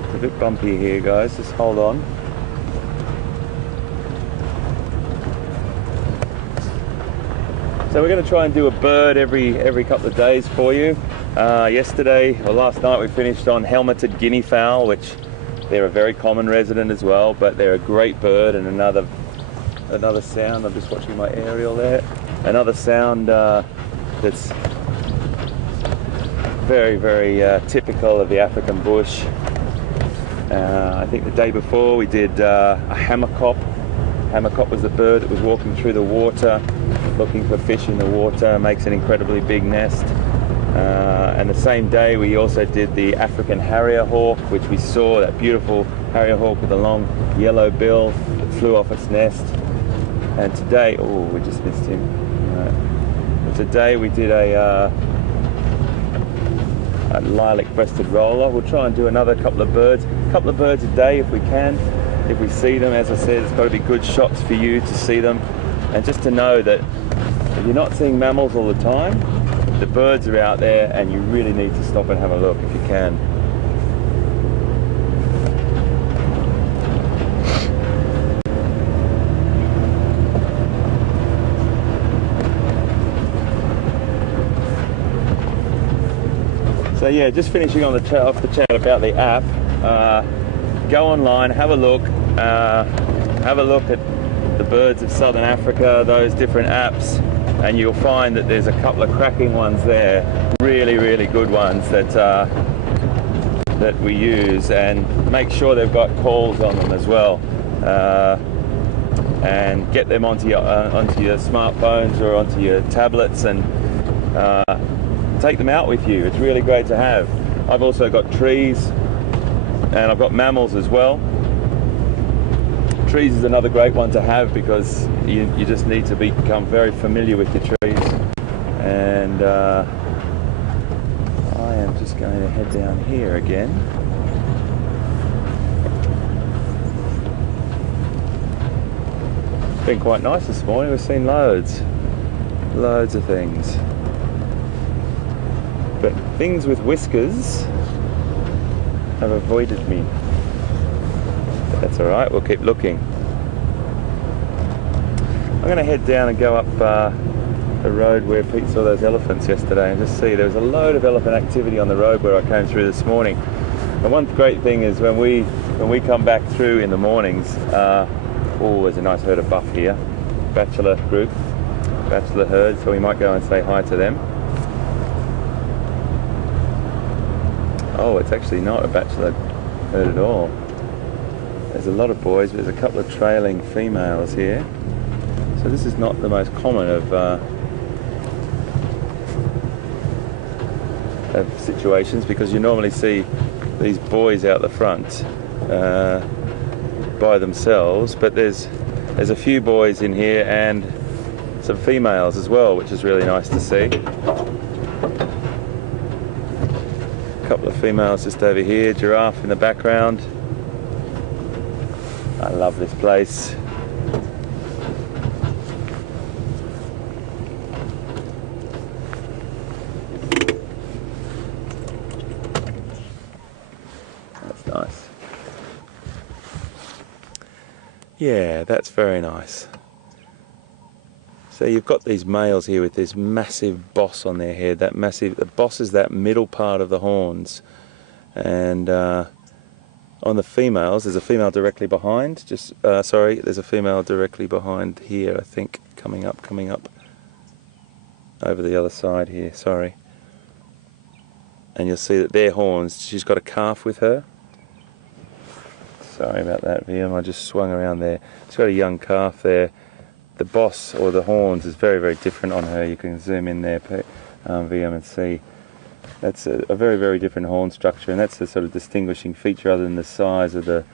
It's a bit bumpy here, guys, just hold on. So we're going to try and do a bird every couple of days for you. Yesterday or last night we finished on helmeted guinea fowl, which they're a very common resident as well, but they're a great bird. And another sound, I'm just watching my aerial there, another sound that's very typical of the African bush. I think the day before we did a hammerkop. Hammerkop was the bird that was walking through the water looking for fish in the water, makes an incredibly big nest. And the same day we also did the African harrier hawk, which we saw, that beautiful harrier hawk with a long yellow bill that flew off its nest. And today, oh, we just missed him. Right. Today we did a lilac-breasted roller. We'll try and do another couple of birds a day if we can. If we see them, as I said, it's got to be good shots for you to see them. And just to know that if you're not seeing mammals all the time, the birds are out there and you really need to stop and have a look if you can. So yeah, just finishing on off the chat about the app. Go online, have a look at the birds of Southern Africa, those different apps, and you'll find that there's a couple of cracking ones there, really good ones that we use, and make sure they've got calls on them as well, and get them onto your smartphones or onto your tablets, and take them out with you. It's really great to have. I've also got trees, and I've got mammals as well. Trees is another great one to have because you just need to become very familiar with your trees. And I am just going to head down here again. It's been quite nice this morning. We've seen loads of things. But things with whiskers have avoided me. But that's alright, we'll keep looking. I'm going to head down and go up the road where Pete saw those elephants yesterday and just see. There was a load of elephant activity on the road where I came through this morning. And one great thing is when we come back through in the mornings, oh, there's a nice herd of buff here. Bachelor group, bachelor herd, so we might go and say hi to them. Oh, it's actually not a bachelor herd at all. There's a lot of boys, but there's a couple of trailing females here. So this is not the most common of situations, because you normally see these boys out the front by themselves, but there's a few boys in here and some females as well, which is really nice to see. Couple of females just over here, giraffe in the background. I love this place. That's nice. Yeah, that's very nice. So you've got these males here with this massive boss on their head. The boss is that middle part of the horns, and on the females, there's a female directly behind. There's a female directly behind here, I think, coming up over the other side here. Sorry, and you'll see that their horns. She's got a calf with her. Sorry about that, VM. I just swung around there. She's got a young calf there. The boss, or the horns, is very different on her. You can zoom in there, VM, and see. That's a very different horn structure, and that's the sort of distinguishing feature, other than the size of the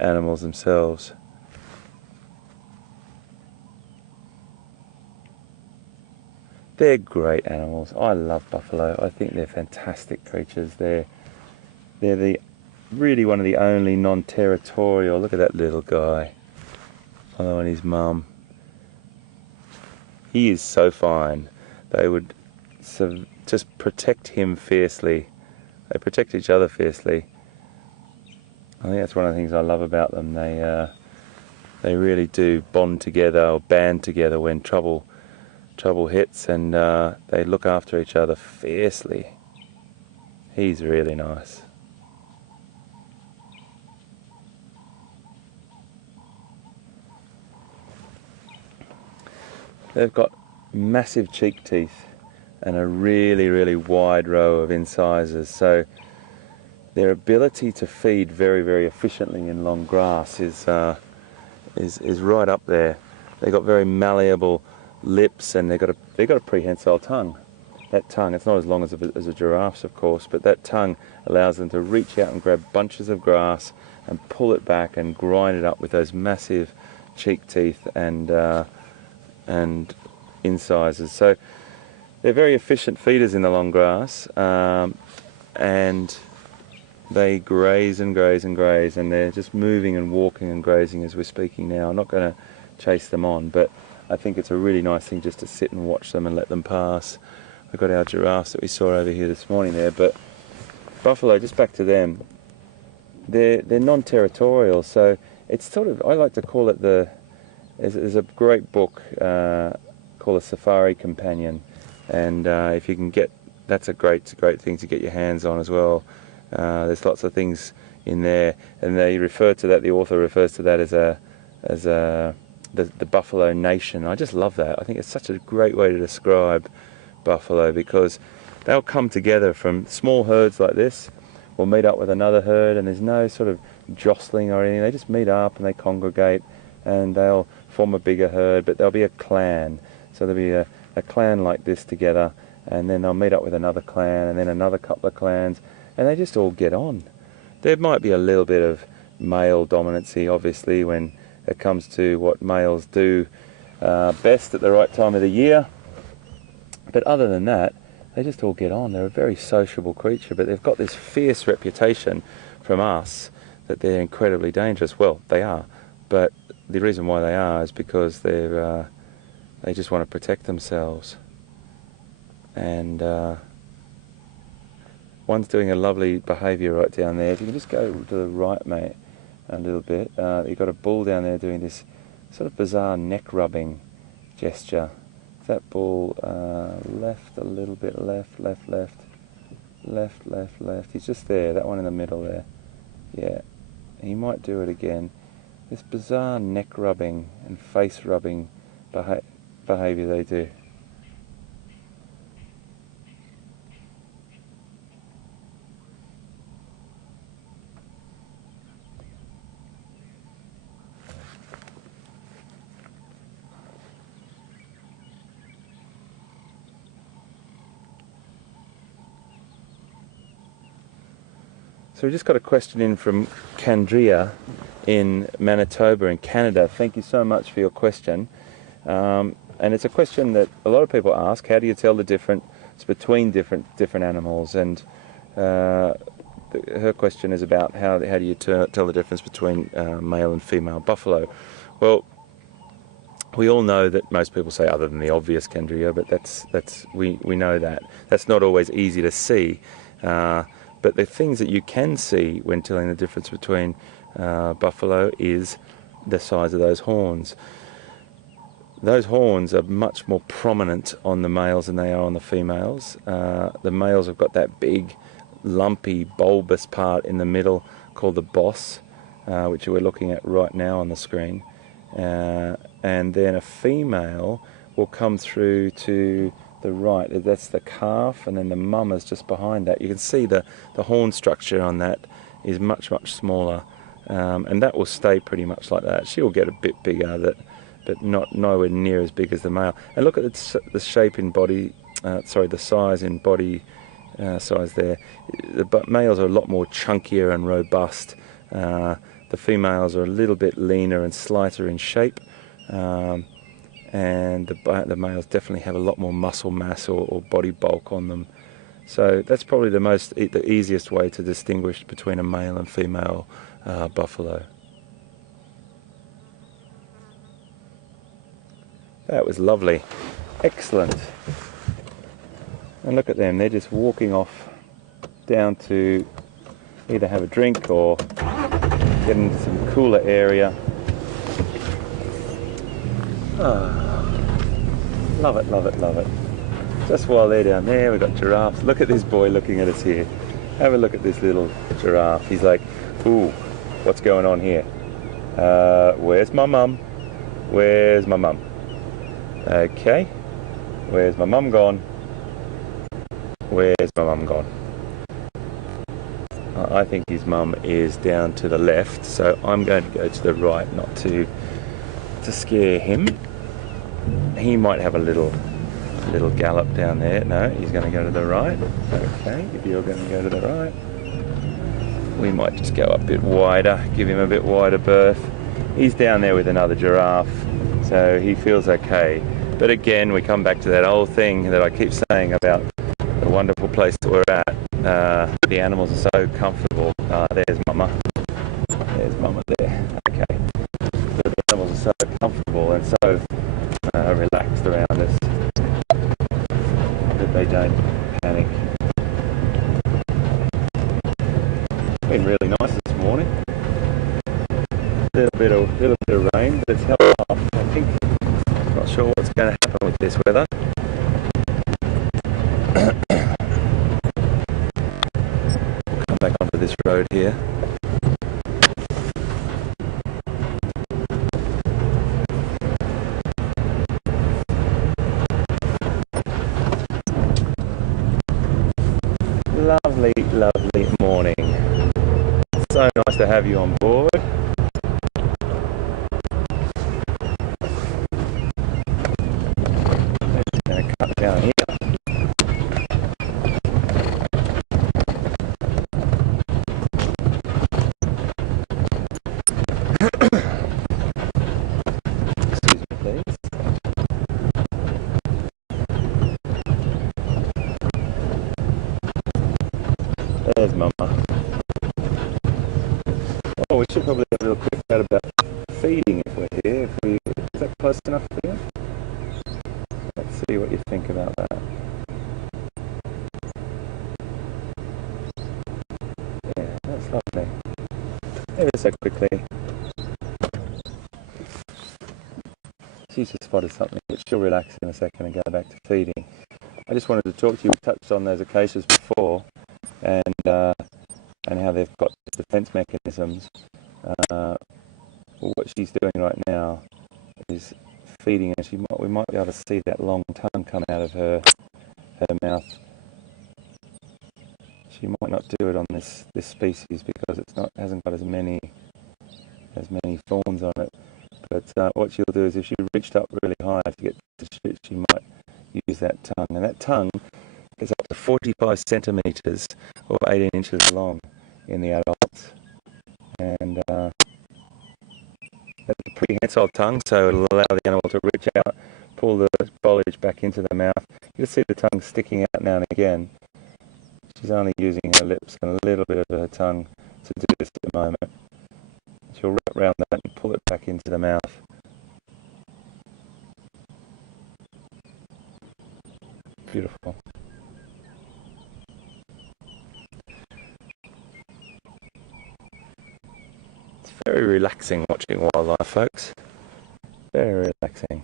animals themselves. They're great animals. I love buffalo. I think they're fantastic creatures. They're really one of the only non-territorial. Look at that little guy. And his mum. He is so fine. They would just protect him fiercely. They protect each other fiercely. I think that's one of the things I love about them. They really do bond together or band together when trouble hits, and they look after each other fiercely. He's really nice. They've got massive cheek teeth and a really wide row of incisors, so their ability to feed very efficiently in long grass is right up there. They've got very malleable lips, and they've got a prehensile tongue. That tongue, it's not as long as a giraffe's, of course, but that tongue allows them to reach out and grab bunches of grass and pull it back and grind it up with those massive cheek teeth and incisors. So they're very efficient feeders in the long grass, and they graze and they're just moving and walking and grazing as we're speaking now. I'm not going to chase them on, but I think it's a really nice thing just to sit and watch them and let them pass. We've got our giraffes that we saw over here this morning there, but buffalo, just back to them, they're non-territorial, so it's sort of, I like to call it there's a great book called A Safari Companion, and if you can get that's a great thing to get your hands on as well. There's lots of things in there, and they refer to that. The author refers to that as the buffalo nation. I just love that. I think it's such a great way to describe buffalo, because they'll come together from small herds like this, will meet up with another herd, and there's no sort of jostling or anything. They just meet up and they congregate, and they'll form a bigger herd, but there'll be a clan. So there'll be a clan like this together, and then they'll meet up with another clan, and then another couple of clans, and they just all get on. There might be a little bit of male dominancy, obviously, when it comes to what males do best at the right time of the year. But other than that, they just all get on. They're a very sociable creature, but they've got this fierce reputation from us that they're incredibly dangerous. Well, they are, but the reason why they are is because they just want to protect themselves. And one's doing a lovely behaviour right down there. If you can just go to the right, mate, a little bit. You've got a bull down there doing this sort of bizarre neck rubbing gesture. That bull left a little bit, left. He's just there, that one in the middle there. Yeah, he might do it again. This bizarre neck rubbing and face rubbing behaviour they do. So we just got a question in from Candria in Manitoba in Canada. Thank you so much for your question. And it's a question that a lot of people ask: how do you tell the difference between different animals? And her question is about how do you tell the difference between male and female buffalo? Well, we all know that most people say, other than the obvious, Candria, but we know that that's not always easy to see. But the things that you can see when telling the difference between buffalo is the size of those horns. Those horns are much more prominent on the males than they are on the females. The males have got that big, lumpy, bulbous part in the middle called the boss, which we're looking at right now on the screen. And then a female will come through to the right. That's the calf, and then the mum is just behind that. You can see the horn structure on that is much smaller, and that will stay pretty much like that. She will get a bit bigger, but nowhere near as big as the male. And look at the shape in body, the size in body size there. The males are a lot more chunkier and robust. The females are a little bit leaner and slighter in shape. And the males definitely have a lot more muscle mass or body bulk on them. So that's probably the easiest way to distinguish between a male and female buffalo. That was lovely. Excellent. And look at them, they're just walking off down to either have a drink or get into some cooler area. Love it. Just while they're down there, we've got giraffes. Look at this boy looking at us here. Have a look at this little giraffe. He's like, ooh, what's going on here? Where's my mum? Where's my mum? Okay, where's my mum gone? Where's my mum gone? I think his mum is down to the left, so I'm going to go to the right, not to scare him. He might have a little gallop down there. No, he's going to go to the right. Okay, if you're going to go to the right, we might just go a bit wider, give him a bit wider berth. He's down there with another giraffe, so he feels okay. But again, we come back to that old thing that I keep saying about the wonderful place that we're at. The animals are so comfortable. There's Mama. There's Mama there. Okay. The animals are so comfortable and so relaxed around us that they don't panic. It's been really nice this morning. A little bit of rain, but it's held off. I think, not sure what's going to happen with this weather. back onto this road here. Lovely, lovely morning. So nice to have you on board. Just going to cut down here. Excuse me, please. There's Mama. Oh, we should probably have a little quick chat about feeding if we're here. Is that close enough for you? Let's see what you think about that. Yeah, that's lovely. Ever so quickly. She's just spotted something, but she'll relax in a second and go back to feeding. I just wanted to talk to you. We touched on those acacias before, and how they've got defense mechanisms. What she's doing right now is feeding, and we might be able to see that long tongue come out of her mouth. She might not do it on this species because hasn't got as many thorns on it. But what she'll do is, if she reached up really high to get to shoot, she might use that tongue, and that tongue is up to 45 centimetres or 18 inches long in the adults, and that's a prehensile tongue, so it'll allow the animal to reach out, pull the foliage back into the mouth. You'll see the tongue sticking out now and again. She's only using her lips and a little bit of her tongue to do this at the moment. She'll wrap around that and pull it back into the mouth. Beautiful. It's very relaxing watching wildlife, folks. Very relaxing.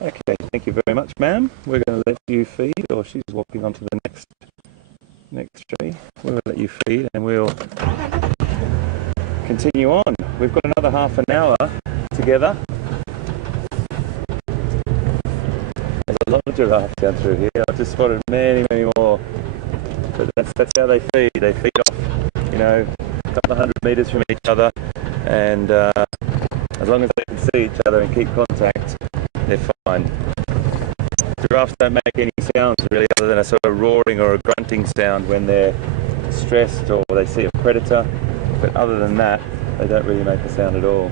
Okay, thank you very much, ma'am. We're going to let you feed, or she's walking on to the next tree. We'll let you feed and we'll continue on. We've got another half an hour together. There's a lot of giraffes down through here. I've just spotted many, many more. But that's how they feed. They feed off, a couple of 100 metres from each other, and as long as they can see each other and keep contact, they're fine. Giraffes don't make any sounds really, other than a sort of roaring or a grunting sound when they're stressed or they see a predator, but other than that, they don't really make a sound at all.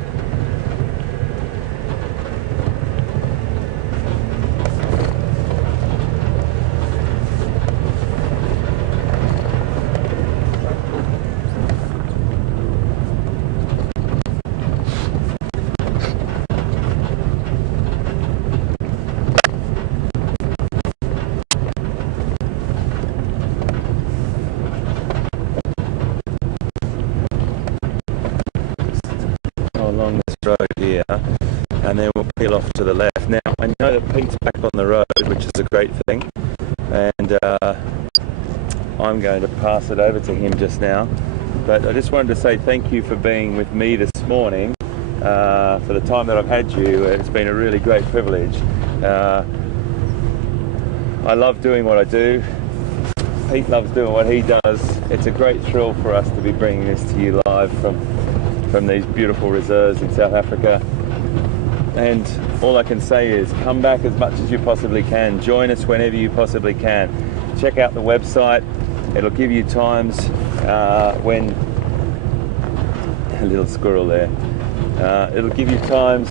Along this road here, and then we'll peel off to the left. Now, I know that Pete's back on the road, which is a great thing, and I'm going to pass it over to him just now, but I just wanted to say thank you for being with me this morning. For the time that I've had you, it's been a really great privilege. I love doing what I do. Pete loves doing what he does. It's a great thrill for us to be bringing this to you live from these beautiful reserves in South Africa. And all I can say is come back as much as you possibly can. Join us whenever you possibly can. Check out the website. It'll give you times when... A little squirrel there. It'll give you times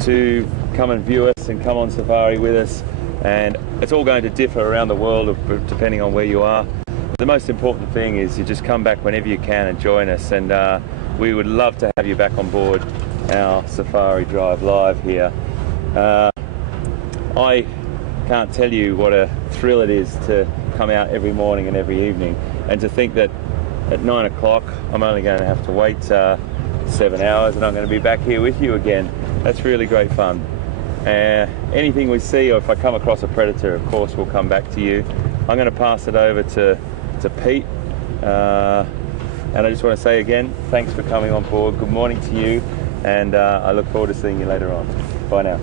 to come and view us and come on safari with us. And it's all going to differ around the world depending on where you are. The most important thing is you just come back whenever you can and join us, and we would love to have you back on board our Safari Drive Live here. I can't tell you what a thrill it is to come out every morning and every evening. And to think that at 9 o'clock I'm only going to have to wait 7 hours and I'm going to be back here with you again. That's really great fun. Anything we see, or if I come across a predator, of course we'll come back to you. I'm going to pass it over to Pete, and I just want to say again, thanks for coming on board. Good morning to you, and I look forward to seeing you later on. Bye now.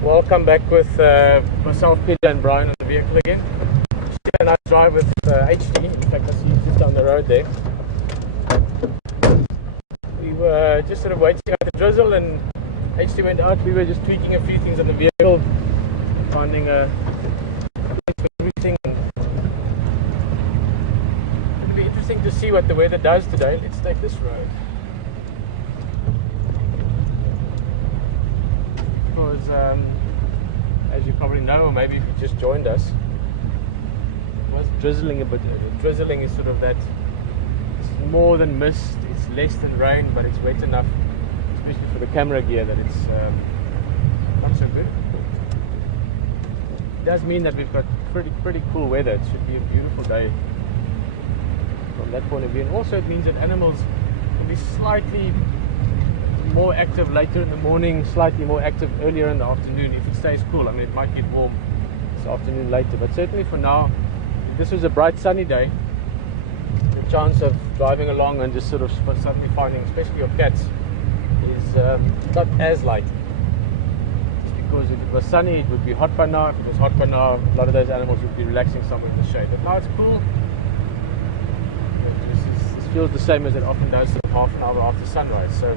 Welcome back with myself, Peter, and Brian on the vehicle again. Peter and I drive with HD. In fact, I see you just down the road there. We were just sort of waiting out the drizzle, and HD went out. We were just tweaking a few things on the vehicle, finding a place for everything. It'll be interesting to see what the weather does today. Let's take this road. Because as you probably know, or maybe if you just joined us, it was drizzling a bit earlier. Drizzling is sort of that, it's more than mist, it's less than rain, but it's wet enough, especially for the camera gear, that it's not so good. It does mean that we've got pretty cool weather. It should be a beautiful day from that point of view. And also it means that animals will be slightly more active later in the morning, slightly more active earlier in the afternoon if it stays cool. I mean, it might get warm this afternoon later, but certainly for now, if this was a bright sunny day, the chance of driving along and just sort of suddenly finding, especially your cats, is not as likely. It's because if it was sunny, it would be hot by now. If it was hot by now, a lot of those animals would be relaxing somewhere in the shade. But now it's cool. This feels the same as it often does sort of half an hour after sunrise. So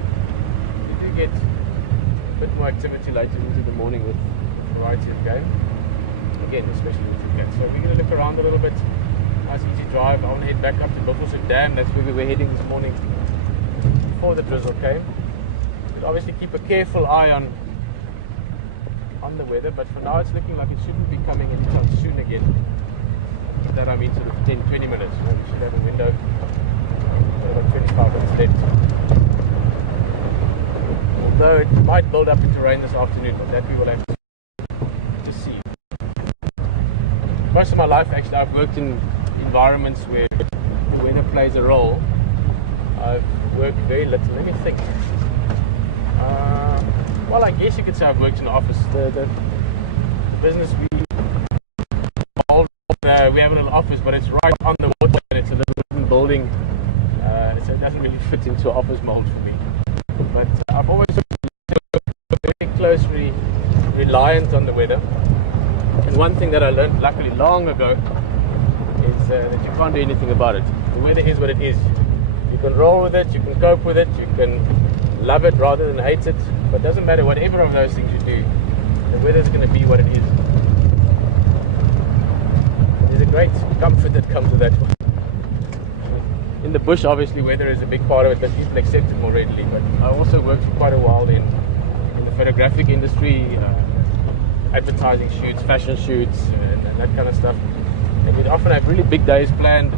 get a bit more activity later into the morning with a variety of game. Again, especially with the cats. So we're going to look around a little bit. Nice easy drive. I want to head back up to Arathusa Dam. That's where we were heading this morning before the drizzle came. But obviously keep a careful eye on the weather, but for now it's looking like it shouldn't be coming anytime soon again. By that I mean sort of 10-20 minutes. We should have a window about 25 minutes left. Although it might build up into rain this afternoon, but that we will have to see. Most of my life, actually, I've worked in environments where the weather plays a role. I've worked very little. Let me think. Well, I guess you could say I've worked in the office. The business we have a little office, but it's right on the water, and it's a little wooden building. So it doesn't really fit into an office mold for me. But I've always been very closely reliant on the weather. And one thing that I learned, luckily long ago, is that you can't do anything about it. The weather is what it is. You can roll with it, you can cope with it, you can love it rather than hate it. But it doesn't matter whatever of those things you do, the weather is going to be what it is. There's a great comfort that comes with that. In the bush, obviously, weather is a big part of it, but people accept it more readily. But I also worked for quite a while in the photographic industry, advertising shoots, fashion shoots, and that kind of stuff. And we'd often have really big days planned,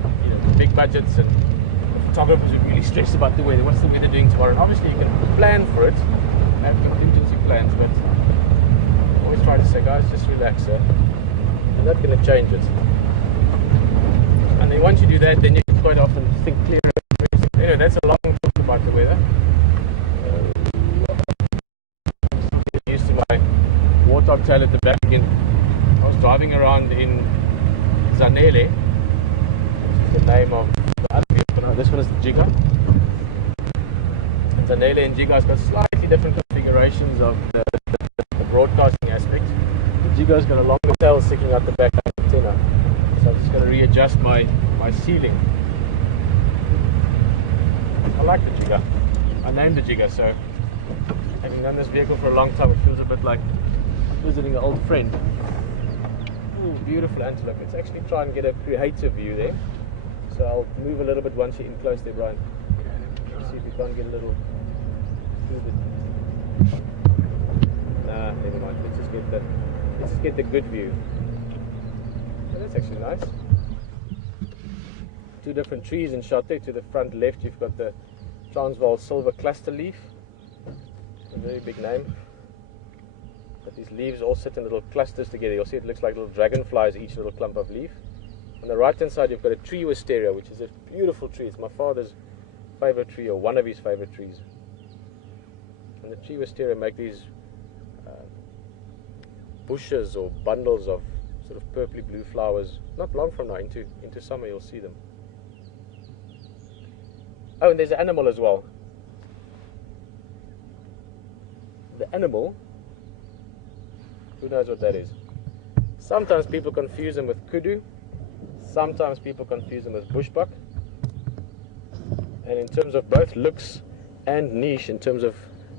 big budgets, and the photographers would really stress about the weather. What's the weather doing tomorrow? And obviously, you can plan for it, have contingency plans, but I always try to say, guys, just relax, sir. You're not going to change it. And then once you do that, then you can quite often think clearer. Anyway, that's a long talk about the weather. I'm used to my warthog tail at the back again. I was driving around in Zanele, which is the name of the other vehicle. This one is the Jigga. Zanele and Jigga has got slightly different configurations of the broadcasting aspect. The Jigga's got a longer tail sticking out the back of the antenna. So I'm just going to readjust my ceiling. I like the Jigga. I named the Jigga, so having done this vehicle for a long time, it feels a bit like visiting an old friend. Ooh, beautiful antelope. Let's actually try and get a creative view there. So I'll move a little bit once you're in close there, Brian. See if we can't get a little through the let's just get the good view. Oh, that's actually nice. Two different trees in shot there. To the front left you've got the Transvaal silver cluster leaf, a very big name. But these leaves all sit in little clusters together. You'll see it looks like little dragonflies, each little clump of leaf. On the right hand side you've got a tree wisteria, which is a beautiful tree. It's my father's favorite tree, or one of his favorite trees. And the tree wisteria make these bushes or bundles of sort of purpley blue flowers. Not long from now, into summer, you'll see them. Oh, and there's an animal as well. The animal, who knows what that is? Sometimes people confuse them with kudu. Sometimes people confuse them with bushbuck. And in terms of both looks and niche, in terms of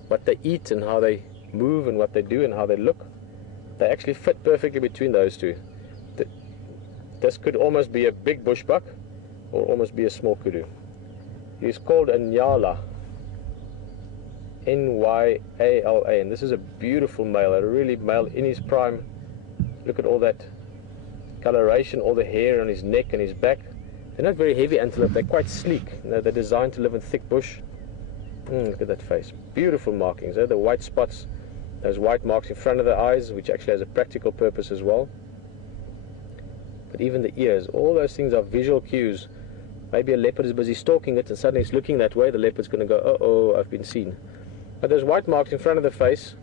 what they eat and how they move and what they do and how they look, they actually fit perfectly between those two. This could almost be a big bushbuck or almost be a small kudu. He's called a Nyala, Nyala, and this is a beautiful male, a really male in his prime. Look at all that coloration, all the hair on his neck and his back. They're not very heavy antelope, they're quite sleek. You know, they're designed to live in thick bush. Look at that face. Beautiful markings, the white spots, those white marks in front of the eyes, which actually has a practical purpose as well. But even the ears, all those things are visual cues. Maybe a leopard is busy stalking it and suddenly it's looking that way, the leopard's going to go, uh-oh, I've been seen. But those white marks in front of the face,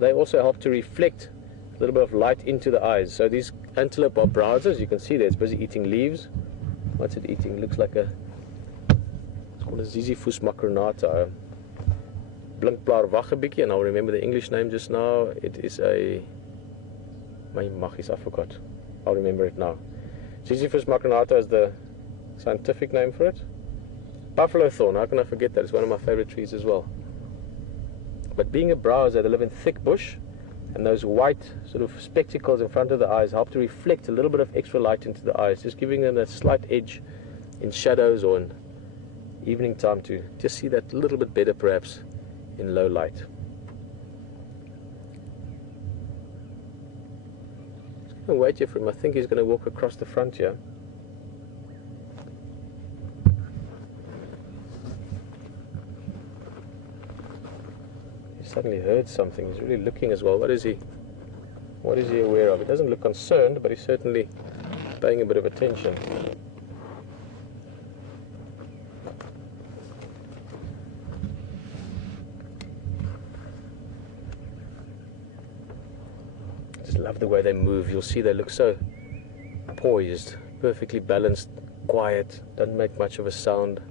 they also help to reflect a little bit of light into the eyes. So these antelope are browsers. You can see there, it's busy eating leaves. What's it eating? Looks like it's called a Ziziphus macronata. Blinkblaar waggebikkie, and I'll remember the English name just now. It is a... my maggies, I forgot. I'll remember it now. Ziziphus macronata is the scientific name for it. Buffalo thorn, how can I forget that? It's one of my favorite trees as well. But being a browser, they live in thick bush, and those white sort of spectacles in front of the eyes help to reflect a little bit of extra light into the eyes, just giving them that slight edge in shadows or in evening time to just see that a little bit better perhaps in low light. Just going to wait here for him. I think he's going to walk across the front here. Suddenly heard something. He's really looking as well. What is he aware of? He doesn't look concerned, but he's certainly paying a bit of attention. Just love the way they move. You'll see they look so poised, perfectly balanced, quiet, doesn't make much of a sound.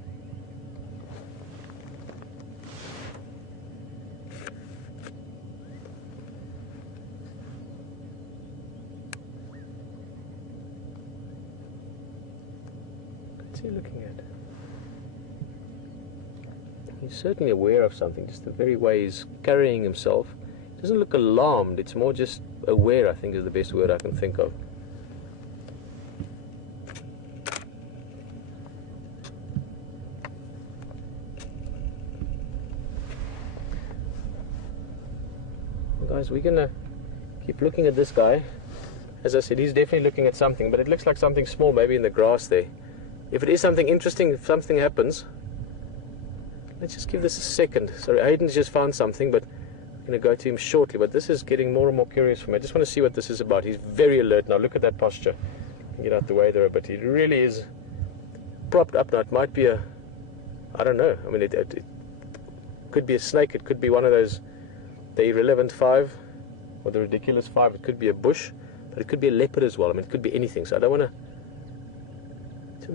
What's he looking at? He's certainly aware of something, just the very way he's carrying himself. He doesn't look alarmed, it's more just aware, I think is the best word I can think of. Guys, we're gonna keep looking at this guy. As I said, he's definitely looking at something, but it looks like something small, maybe in the grass there. If it is something interesting, if something happens, let's just give this a second. Sorry, Hayden's just found something, but I'm going to go to him shortly. But this is getting more and more curious for me. I just want to see what this is about. He's very alert now. Look at that posture. Get out the way there, but he really is propped up now. It might be I don't know. I mean, it could be a snake. It could be one of those, the irrelevant five, or the ridiculous five. It could be a bush, but it could be a leopard as well. I mean, it could be anything. So I don't want to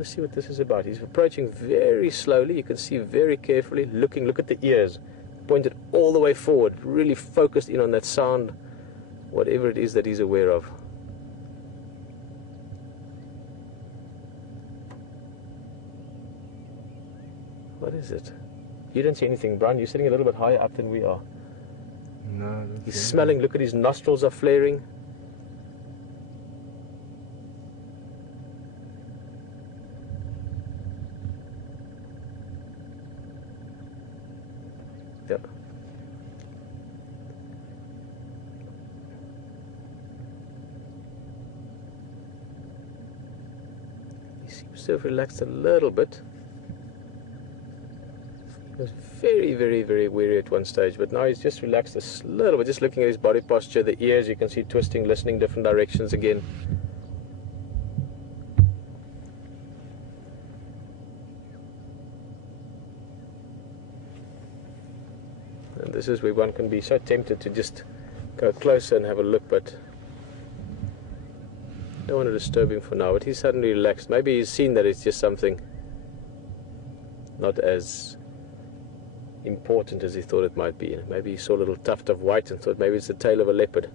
see what this is about. He's approaching very slowly. You can see very carefully, looking. Look at the ears, pointed all the way forward, really focused in on that sound, whatever it is that he's aware of. What is it? You don't see anything, Brian. You're sitting a little bit higher up than we are. No, he's smelling. Look at his nostrils are flaring. seems to have relaxed a little bit. He was very, very, very weary at one stage, but now he's just relaxed a little bit, just looking at his body posture, the ears you can see twisting, listening different directions again. And this is where one can be so tempted to just go closer and have a look, but I don't want to disturb him for now. But he's suddenly relaxed. Maybe he's seen that it's just something not as important as he thought it might be. Maybe he saw a little tuft of white and thought maybe it's the tail of a leopard.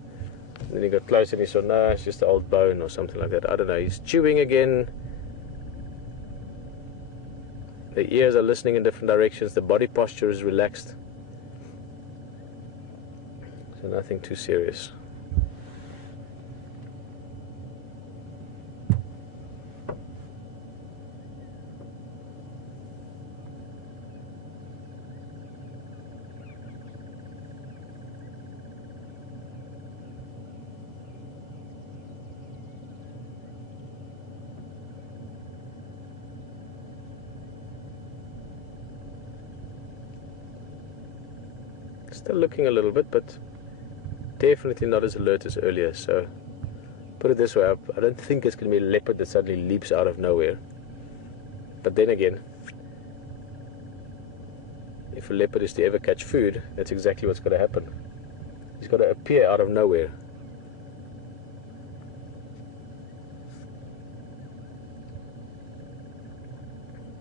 And then he got closer and he saw, no, it's just an old bone or something like that. I don't know. He's chewing again. The ears are listening in different directions. The body posture is relaxed. So nothing too serious. Still looking a little bit, but definitely not as alert as earlier. So put it this way, I don't think it's going to be a leopard that suddenly leaps out of nowhere. But then again, if a leopard is to ever catch food, that's exactly what's going to happen. He's got to appear out of nowhere.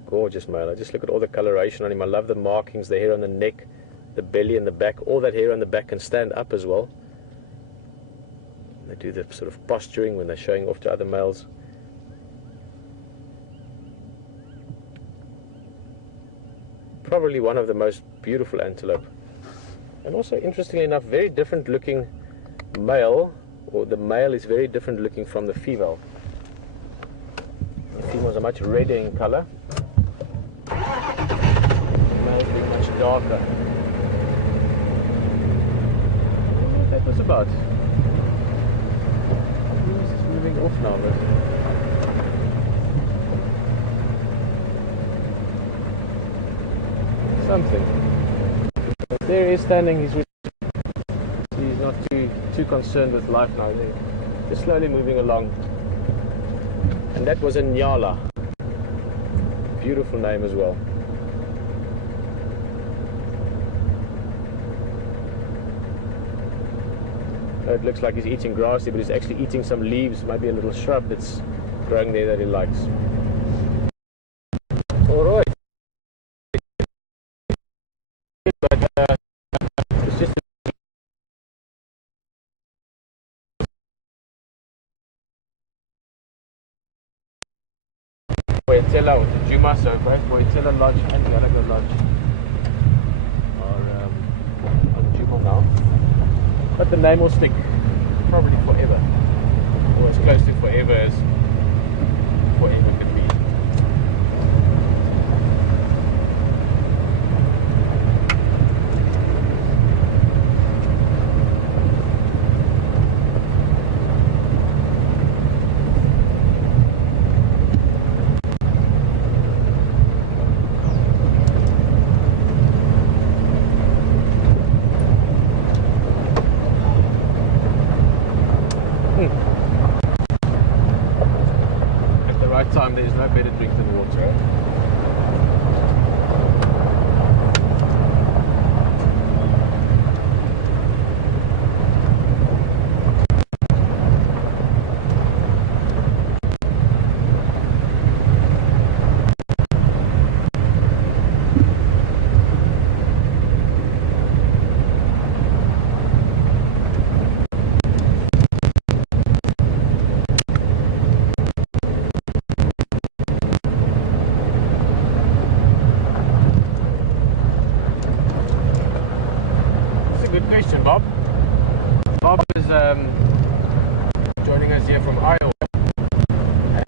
Gorgeous male. I just look at all the coloration on him. I love the markings, the hair on the neck, the belly and the back. All that hair on the back can stand up as well. They do the sort of posturing when they're showing off to other males. Probably one of the most beautiful antelope. And also, interestingly enough, very different looking male, or the male is very different looking from the female. The females are much redder in color. The male is being much darker. I don't know what that was about. It's moving off now, but something. But there he is standing. He's not too concerned with life now. They're just slowly moving along. And that was a Nyala. Beautiful name as well. It looks like he's eating grass here, but he's actually eating some leaves, maybe a little shrub that's growing there that he likes. Alright. But it's just Boyatella or the Djuma, so both Boyatella Lodge and Gallagher Lodge are on Djuma now. But the name will stick probably forever, or as close to forever as forever could be. Time there's no better drink than water. Good question, Bob. Bob is joining us here from Iowa.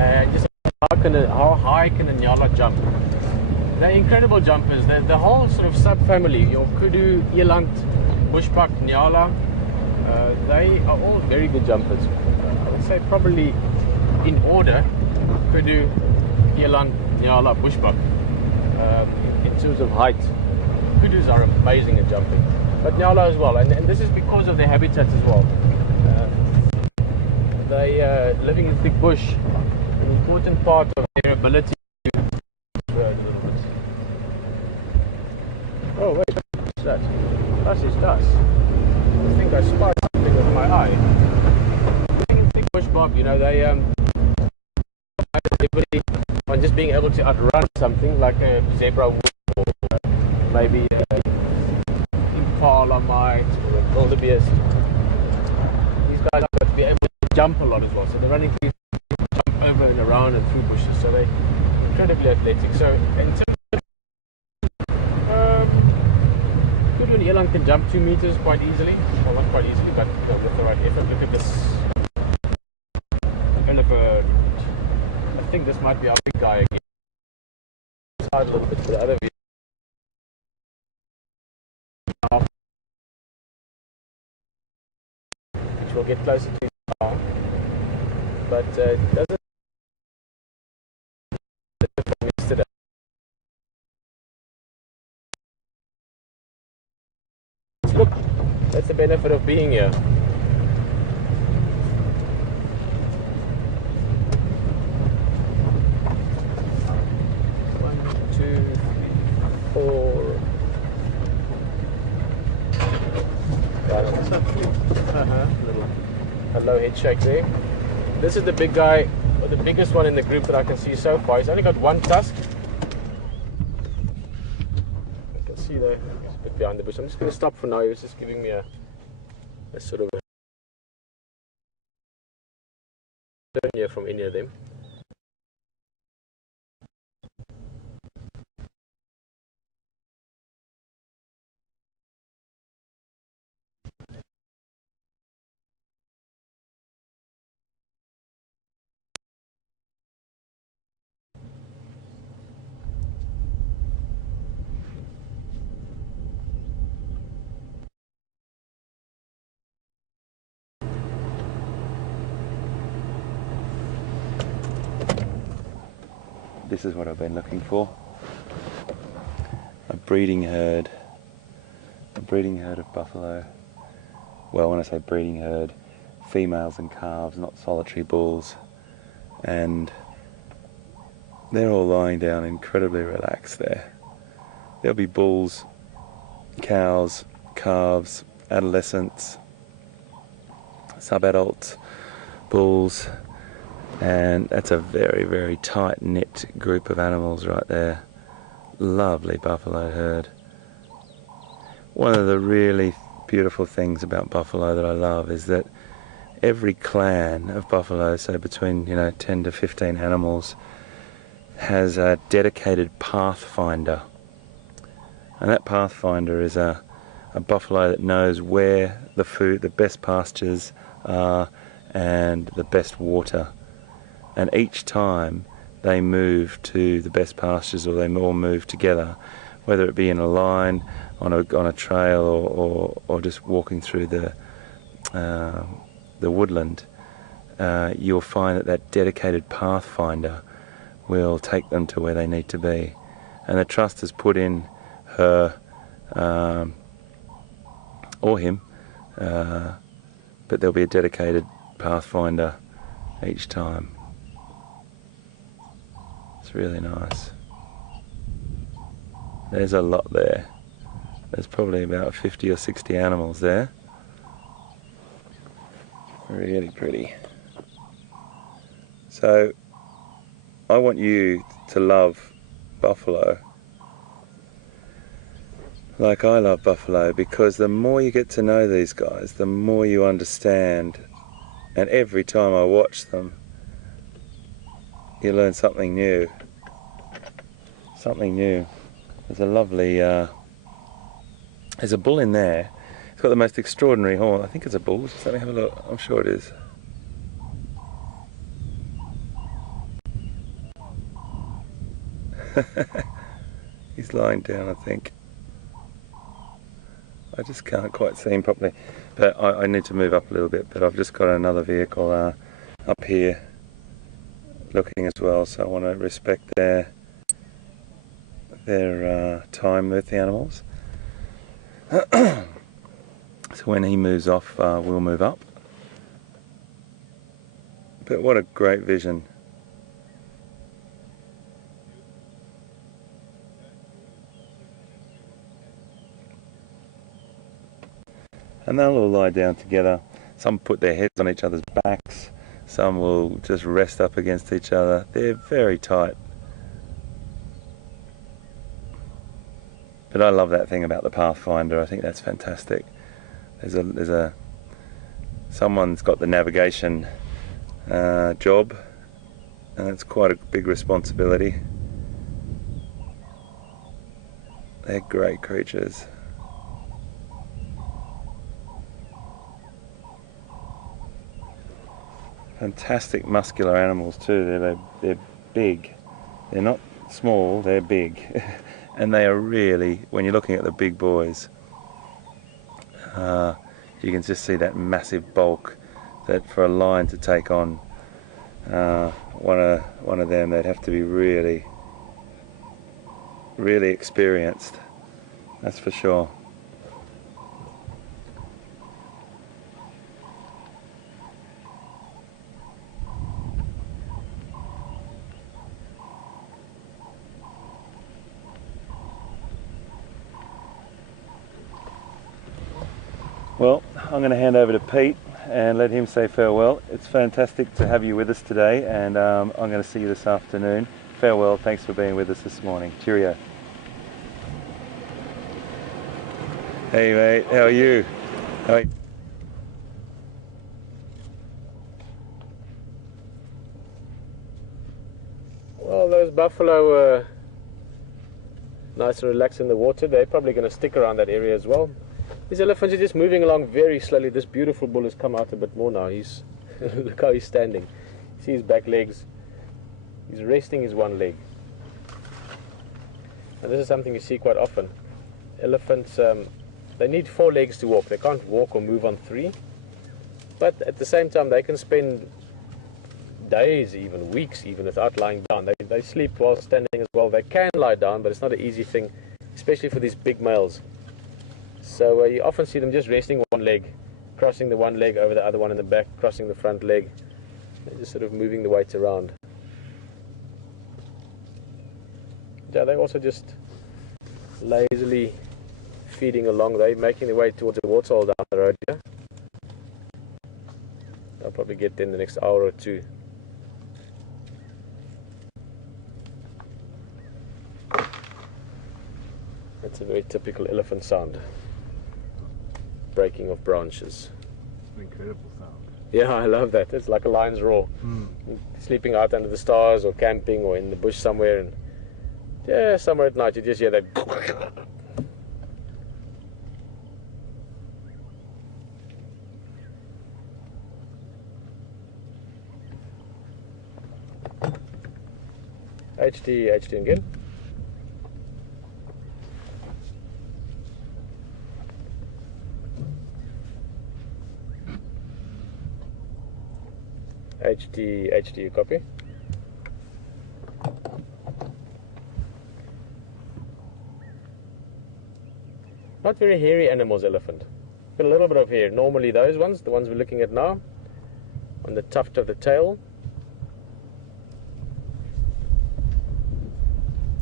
And just how high can a Nyala jump? They're incredible jumpers. The whole sort of subfamily, your Kudu, Eland, Bushbuck, Nyala, they are all very good jumpers. I would say probably in order, Kudu, eland, nyala, bushbuck. In terms of height, kudus are amazing at jumping, but nyala as well, and this is because of their habitats as well. They living in thick bush, an important part of their ability to a little bit. Oh wait, what's that? Dust is dust. I think I spied something with my eye. Living in thick bush, Bob, you know, they ability on just being able to outrun something like a zebra would, or maybe impala might, or a wildebeest. These guys are going to be able to jump a lot as well, so they're running through, jump over and around and through bushes, so they're incredibly athletic. So in terms of kudu and eland can jump 2 meters quite easily, well not quite easily, but you know, with the right effort. Look at this elephant. I think this might be our big guy again. Side a little bit for the other view. Which we'll get closer to now. But it doesn't from yesterday. Look, that's the benefit of being here. A low head shake there. This is the big guy, or the biggest one in the group that I can see so far. He's only got one tusk. I can see there, he's a bit behind the bush. I'm just going to stop for now. He was just giving me a sort of a turn here from any of them. This is what I've been looking for. A breeding herd of buffalo. Well, when I say breeding herd, females and calves, not solitary bulls. And they're all lying down incredibly relaxed there. There'll be bulls, cows, calves, adolescents, sub-adults, bulls, and that's a very, very tight-knit group of animals right there. Lovely buffalo herd. One of the really beautiful things about buffalo that I love is that every clan of buffalo, so between 10 to 15 animals, has a dedicated pathfinder. And that pathfinder is a buffalo that knows where the best pastures are and the best water. And each time they move to the best pastures, or they all move together, whether it be in a line, on a trail, or just walking through the woodland, you'll find that dedicated pathfinder will take them to where they need to be. And the trust has put in her or him, but there'll be a dedicated pathfinder each time. It's really nice. There's a lot there. There's probably about 50 or 60 animals there. Really pretty. So I want you to love buffalo like I love buffalo, because the more you get to know these guys, the more you understand, and every time I watch them you learn something new. Something new. There's a lovely there's a bull in there. It's got the most extraordinary horn. I think it's a bull. Just let me have a look. I'm sure it is. He's lying down, I think. I just can't quite see him properly. But I need to move up a little bit. But I've just got another vehicle up here looking as well, so I want to respect their time with the animals. So when he moves off, we'll move up. But what a great vision. And they'll all lie down together. Some put their heads on each other's backs. Some will just rest up against each other. They're very tight. But I love that thing about the Pathfinder. I think that's fantastic. Someone's got the navigation job, and it's quite a big responsibility. They're great creatures. Fantastic muscular animals too. They're big. They're not small, they're big. And they are really, when you're looking at the big boys, you can just see that massive bulk that for a lion to take on one of them, they'd have to be really experienced, that's for sure. Well, I'm going to hand over to Pete and let him say farewell. It's fantastic to have you with us today, and I'm going to see you this afternoon. Farewell, thanks for being with us this morning. Cheerio. Hey mate, how are you? Hi. Well, those buffalo were nice and relaxed in the water. They're probably going to stick around that area as well. These elephants are just moving along very slowly. This beautiful bull has come out a bit more now. He's look how he's standing. See his back legs. He's resting his one leg. And this is something you see quite often. Elephants, they need 4 legs to walk. They can't walk or move on 3. But at the same time, they can spend days, even weeks, even without lying down. They sleep while standing as well. They can lie down, but it's not an easy thing, especially for these big males. So you often see them just resting one leg, crossing the one leg over the other one in the back, crossing the front leg, and just sort of moving the weight around. Yeah, they're also just lazily feeding along. They're making their way towards the waterhole down the road here. They'll probably get there in the next hour or 2. That's a very typical elephant sound. Breaking of branches. It's an incredible sound. Yeah, I love that. It's like a lion's roar. Sleeping out under the stars or camping or in the bush somewhere, and yeah, somewhere at night you just hear that. HD again. HD, you copy? Not very hairy animals, elephant. Got a little bit of hair. Normally those ones, the ones we're looking at now, on the tuft of the tail.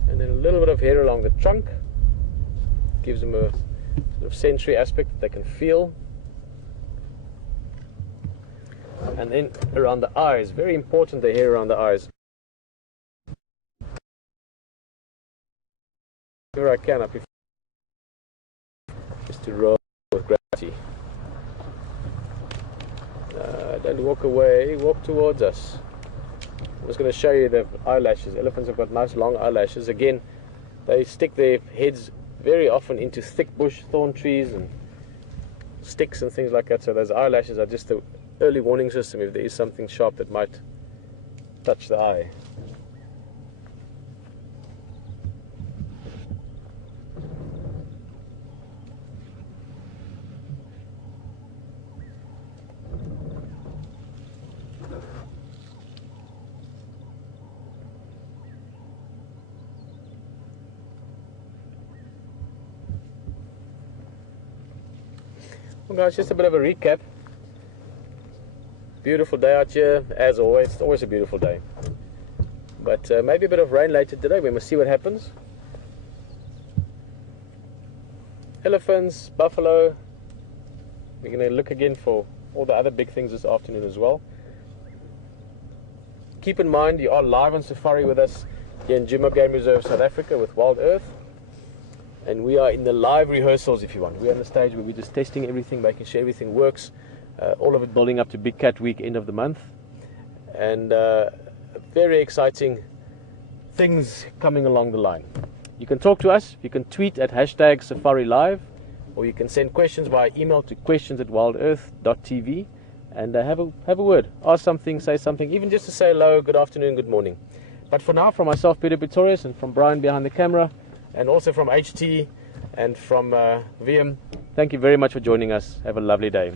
And then a little bit of hair along the trunk. Gives them a sort of sensory aspect that they can feel. And then around the eyes, very important, the hair around the eyes. Here I can, up just to roll with gravity. Don't walk away, walk towards us. I'm just going to show you the eyelashes. Elephants have got nice long eyelashes. Again, they stick their heads very often into thick bush, thorn trees and sticks and things like that. So those eyelashes are just the early warning system if there is something sharp that might touch the eye. Well guys, just a bit of a recap. Beautiful day out here, as always. It's always a beautiful day. But maybe a bit of rain later today. We must see what happens. Elephants, buffalo. We're going to look again for all the other big things this afternoon as well. Keep in mind, you are live on safari with us here in Djuma Game Reserve, South Africa with Wild Earth. And we are in the live rehearsals, if you want. We're on the stage where we're just testing everything, making sure everything works. All of it building up to Big Cat Week, end of the month. And very exciting things coming along the line. You can talk to us. You can tweet at #SafariLive, or you can send questions via email to questions@wildearth.tv. And have a word, ask something, say something, even just to say hello, good afternoon, good morning. But for now, from myself, Peter Pretorius, and from Brian behind the camera, and also from HT and from VM, thank you very much for joining us. Have a lovely day.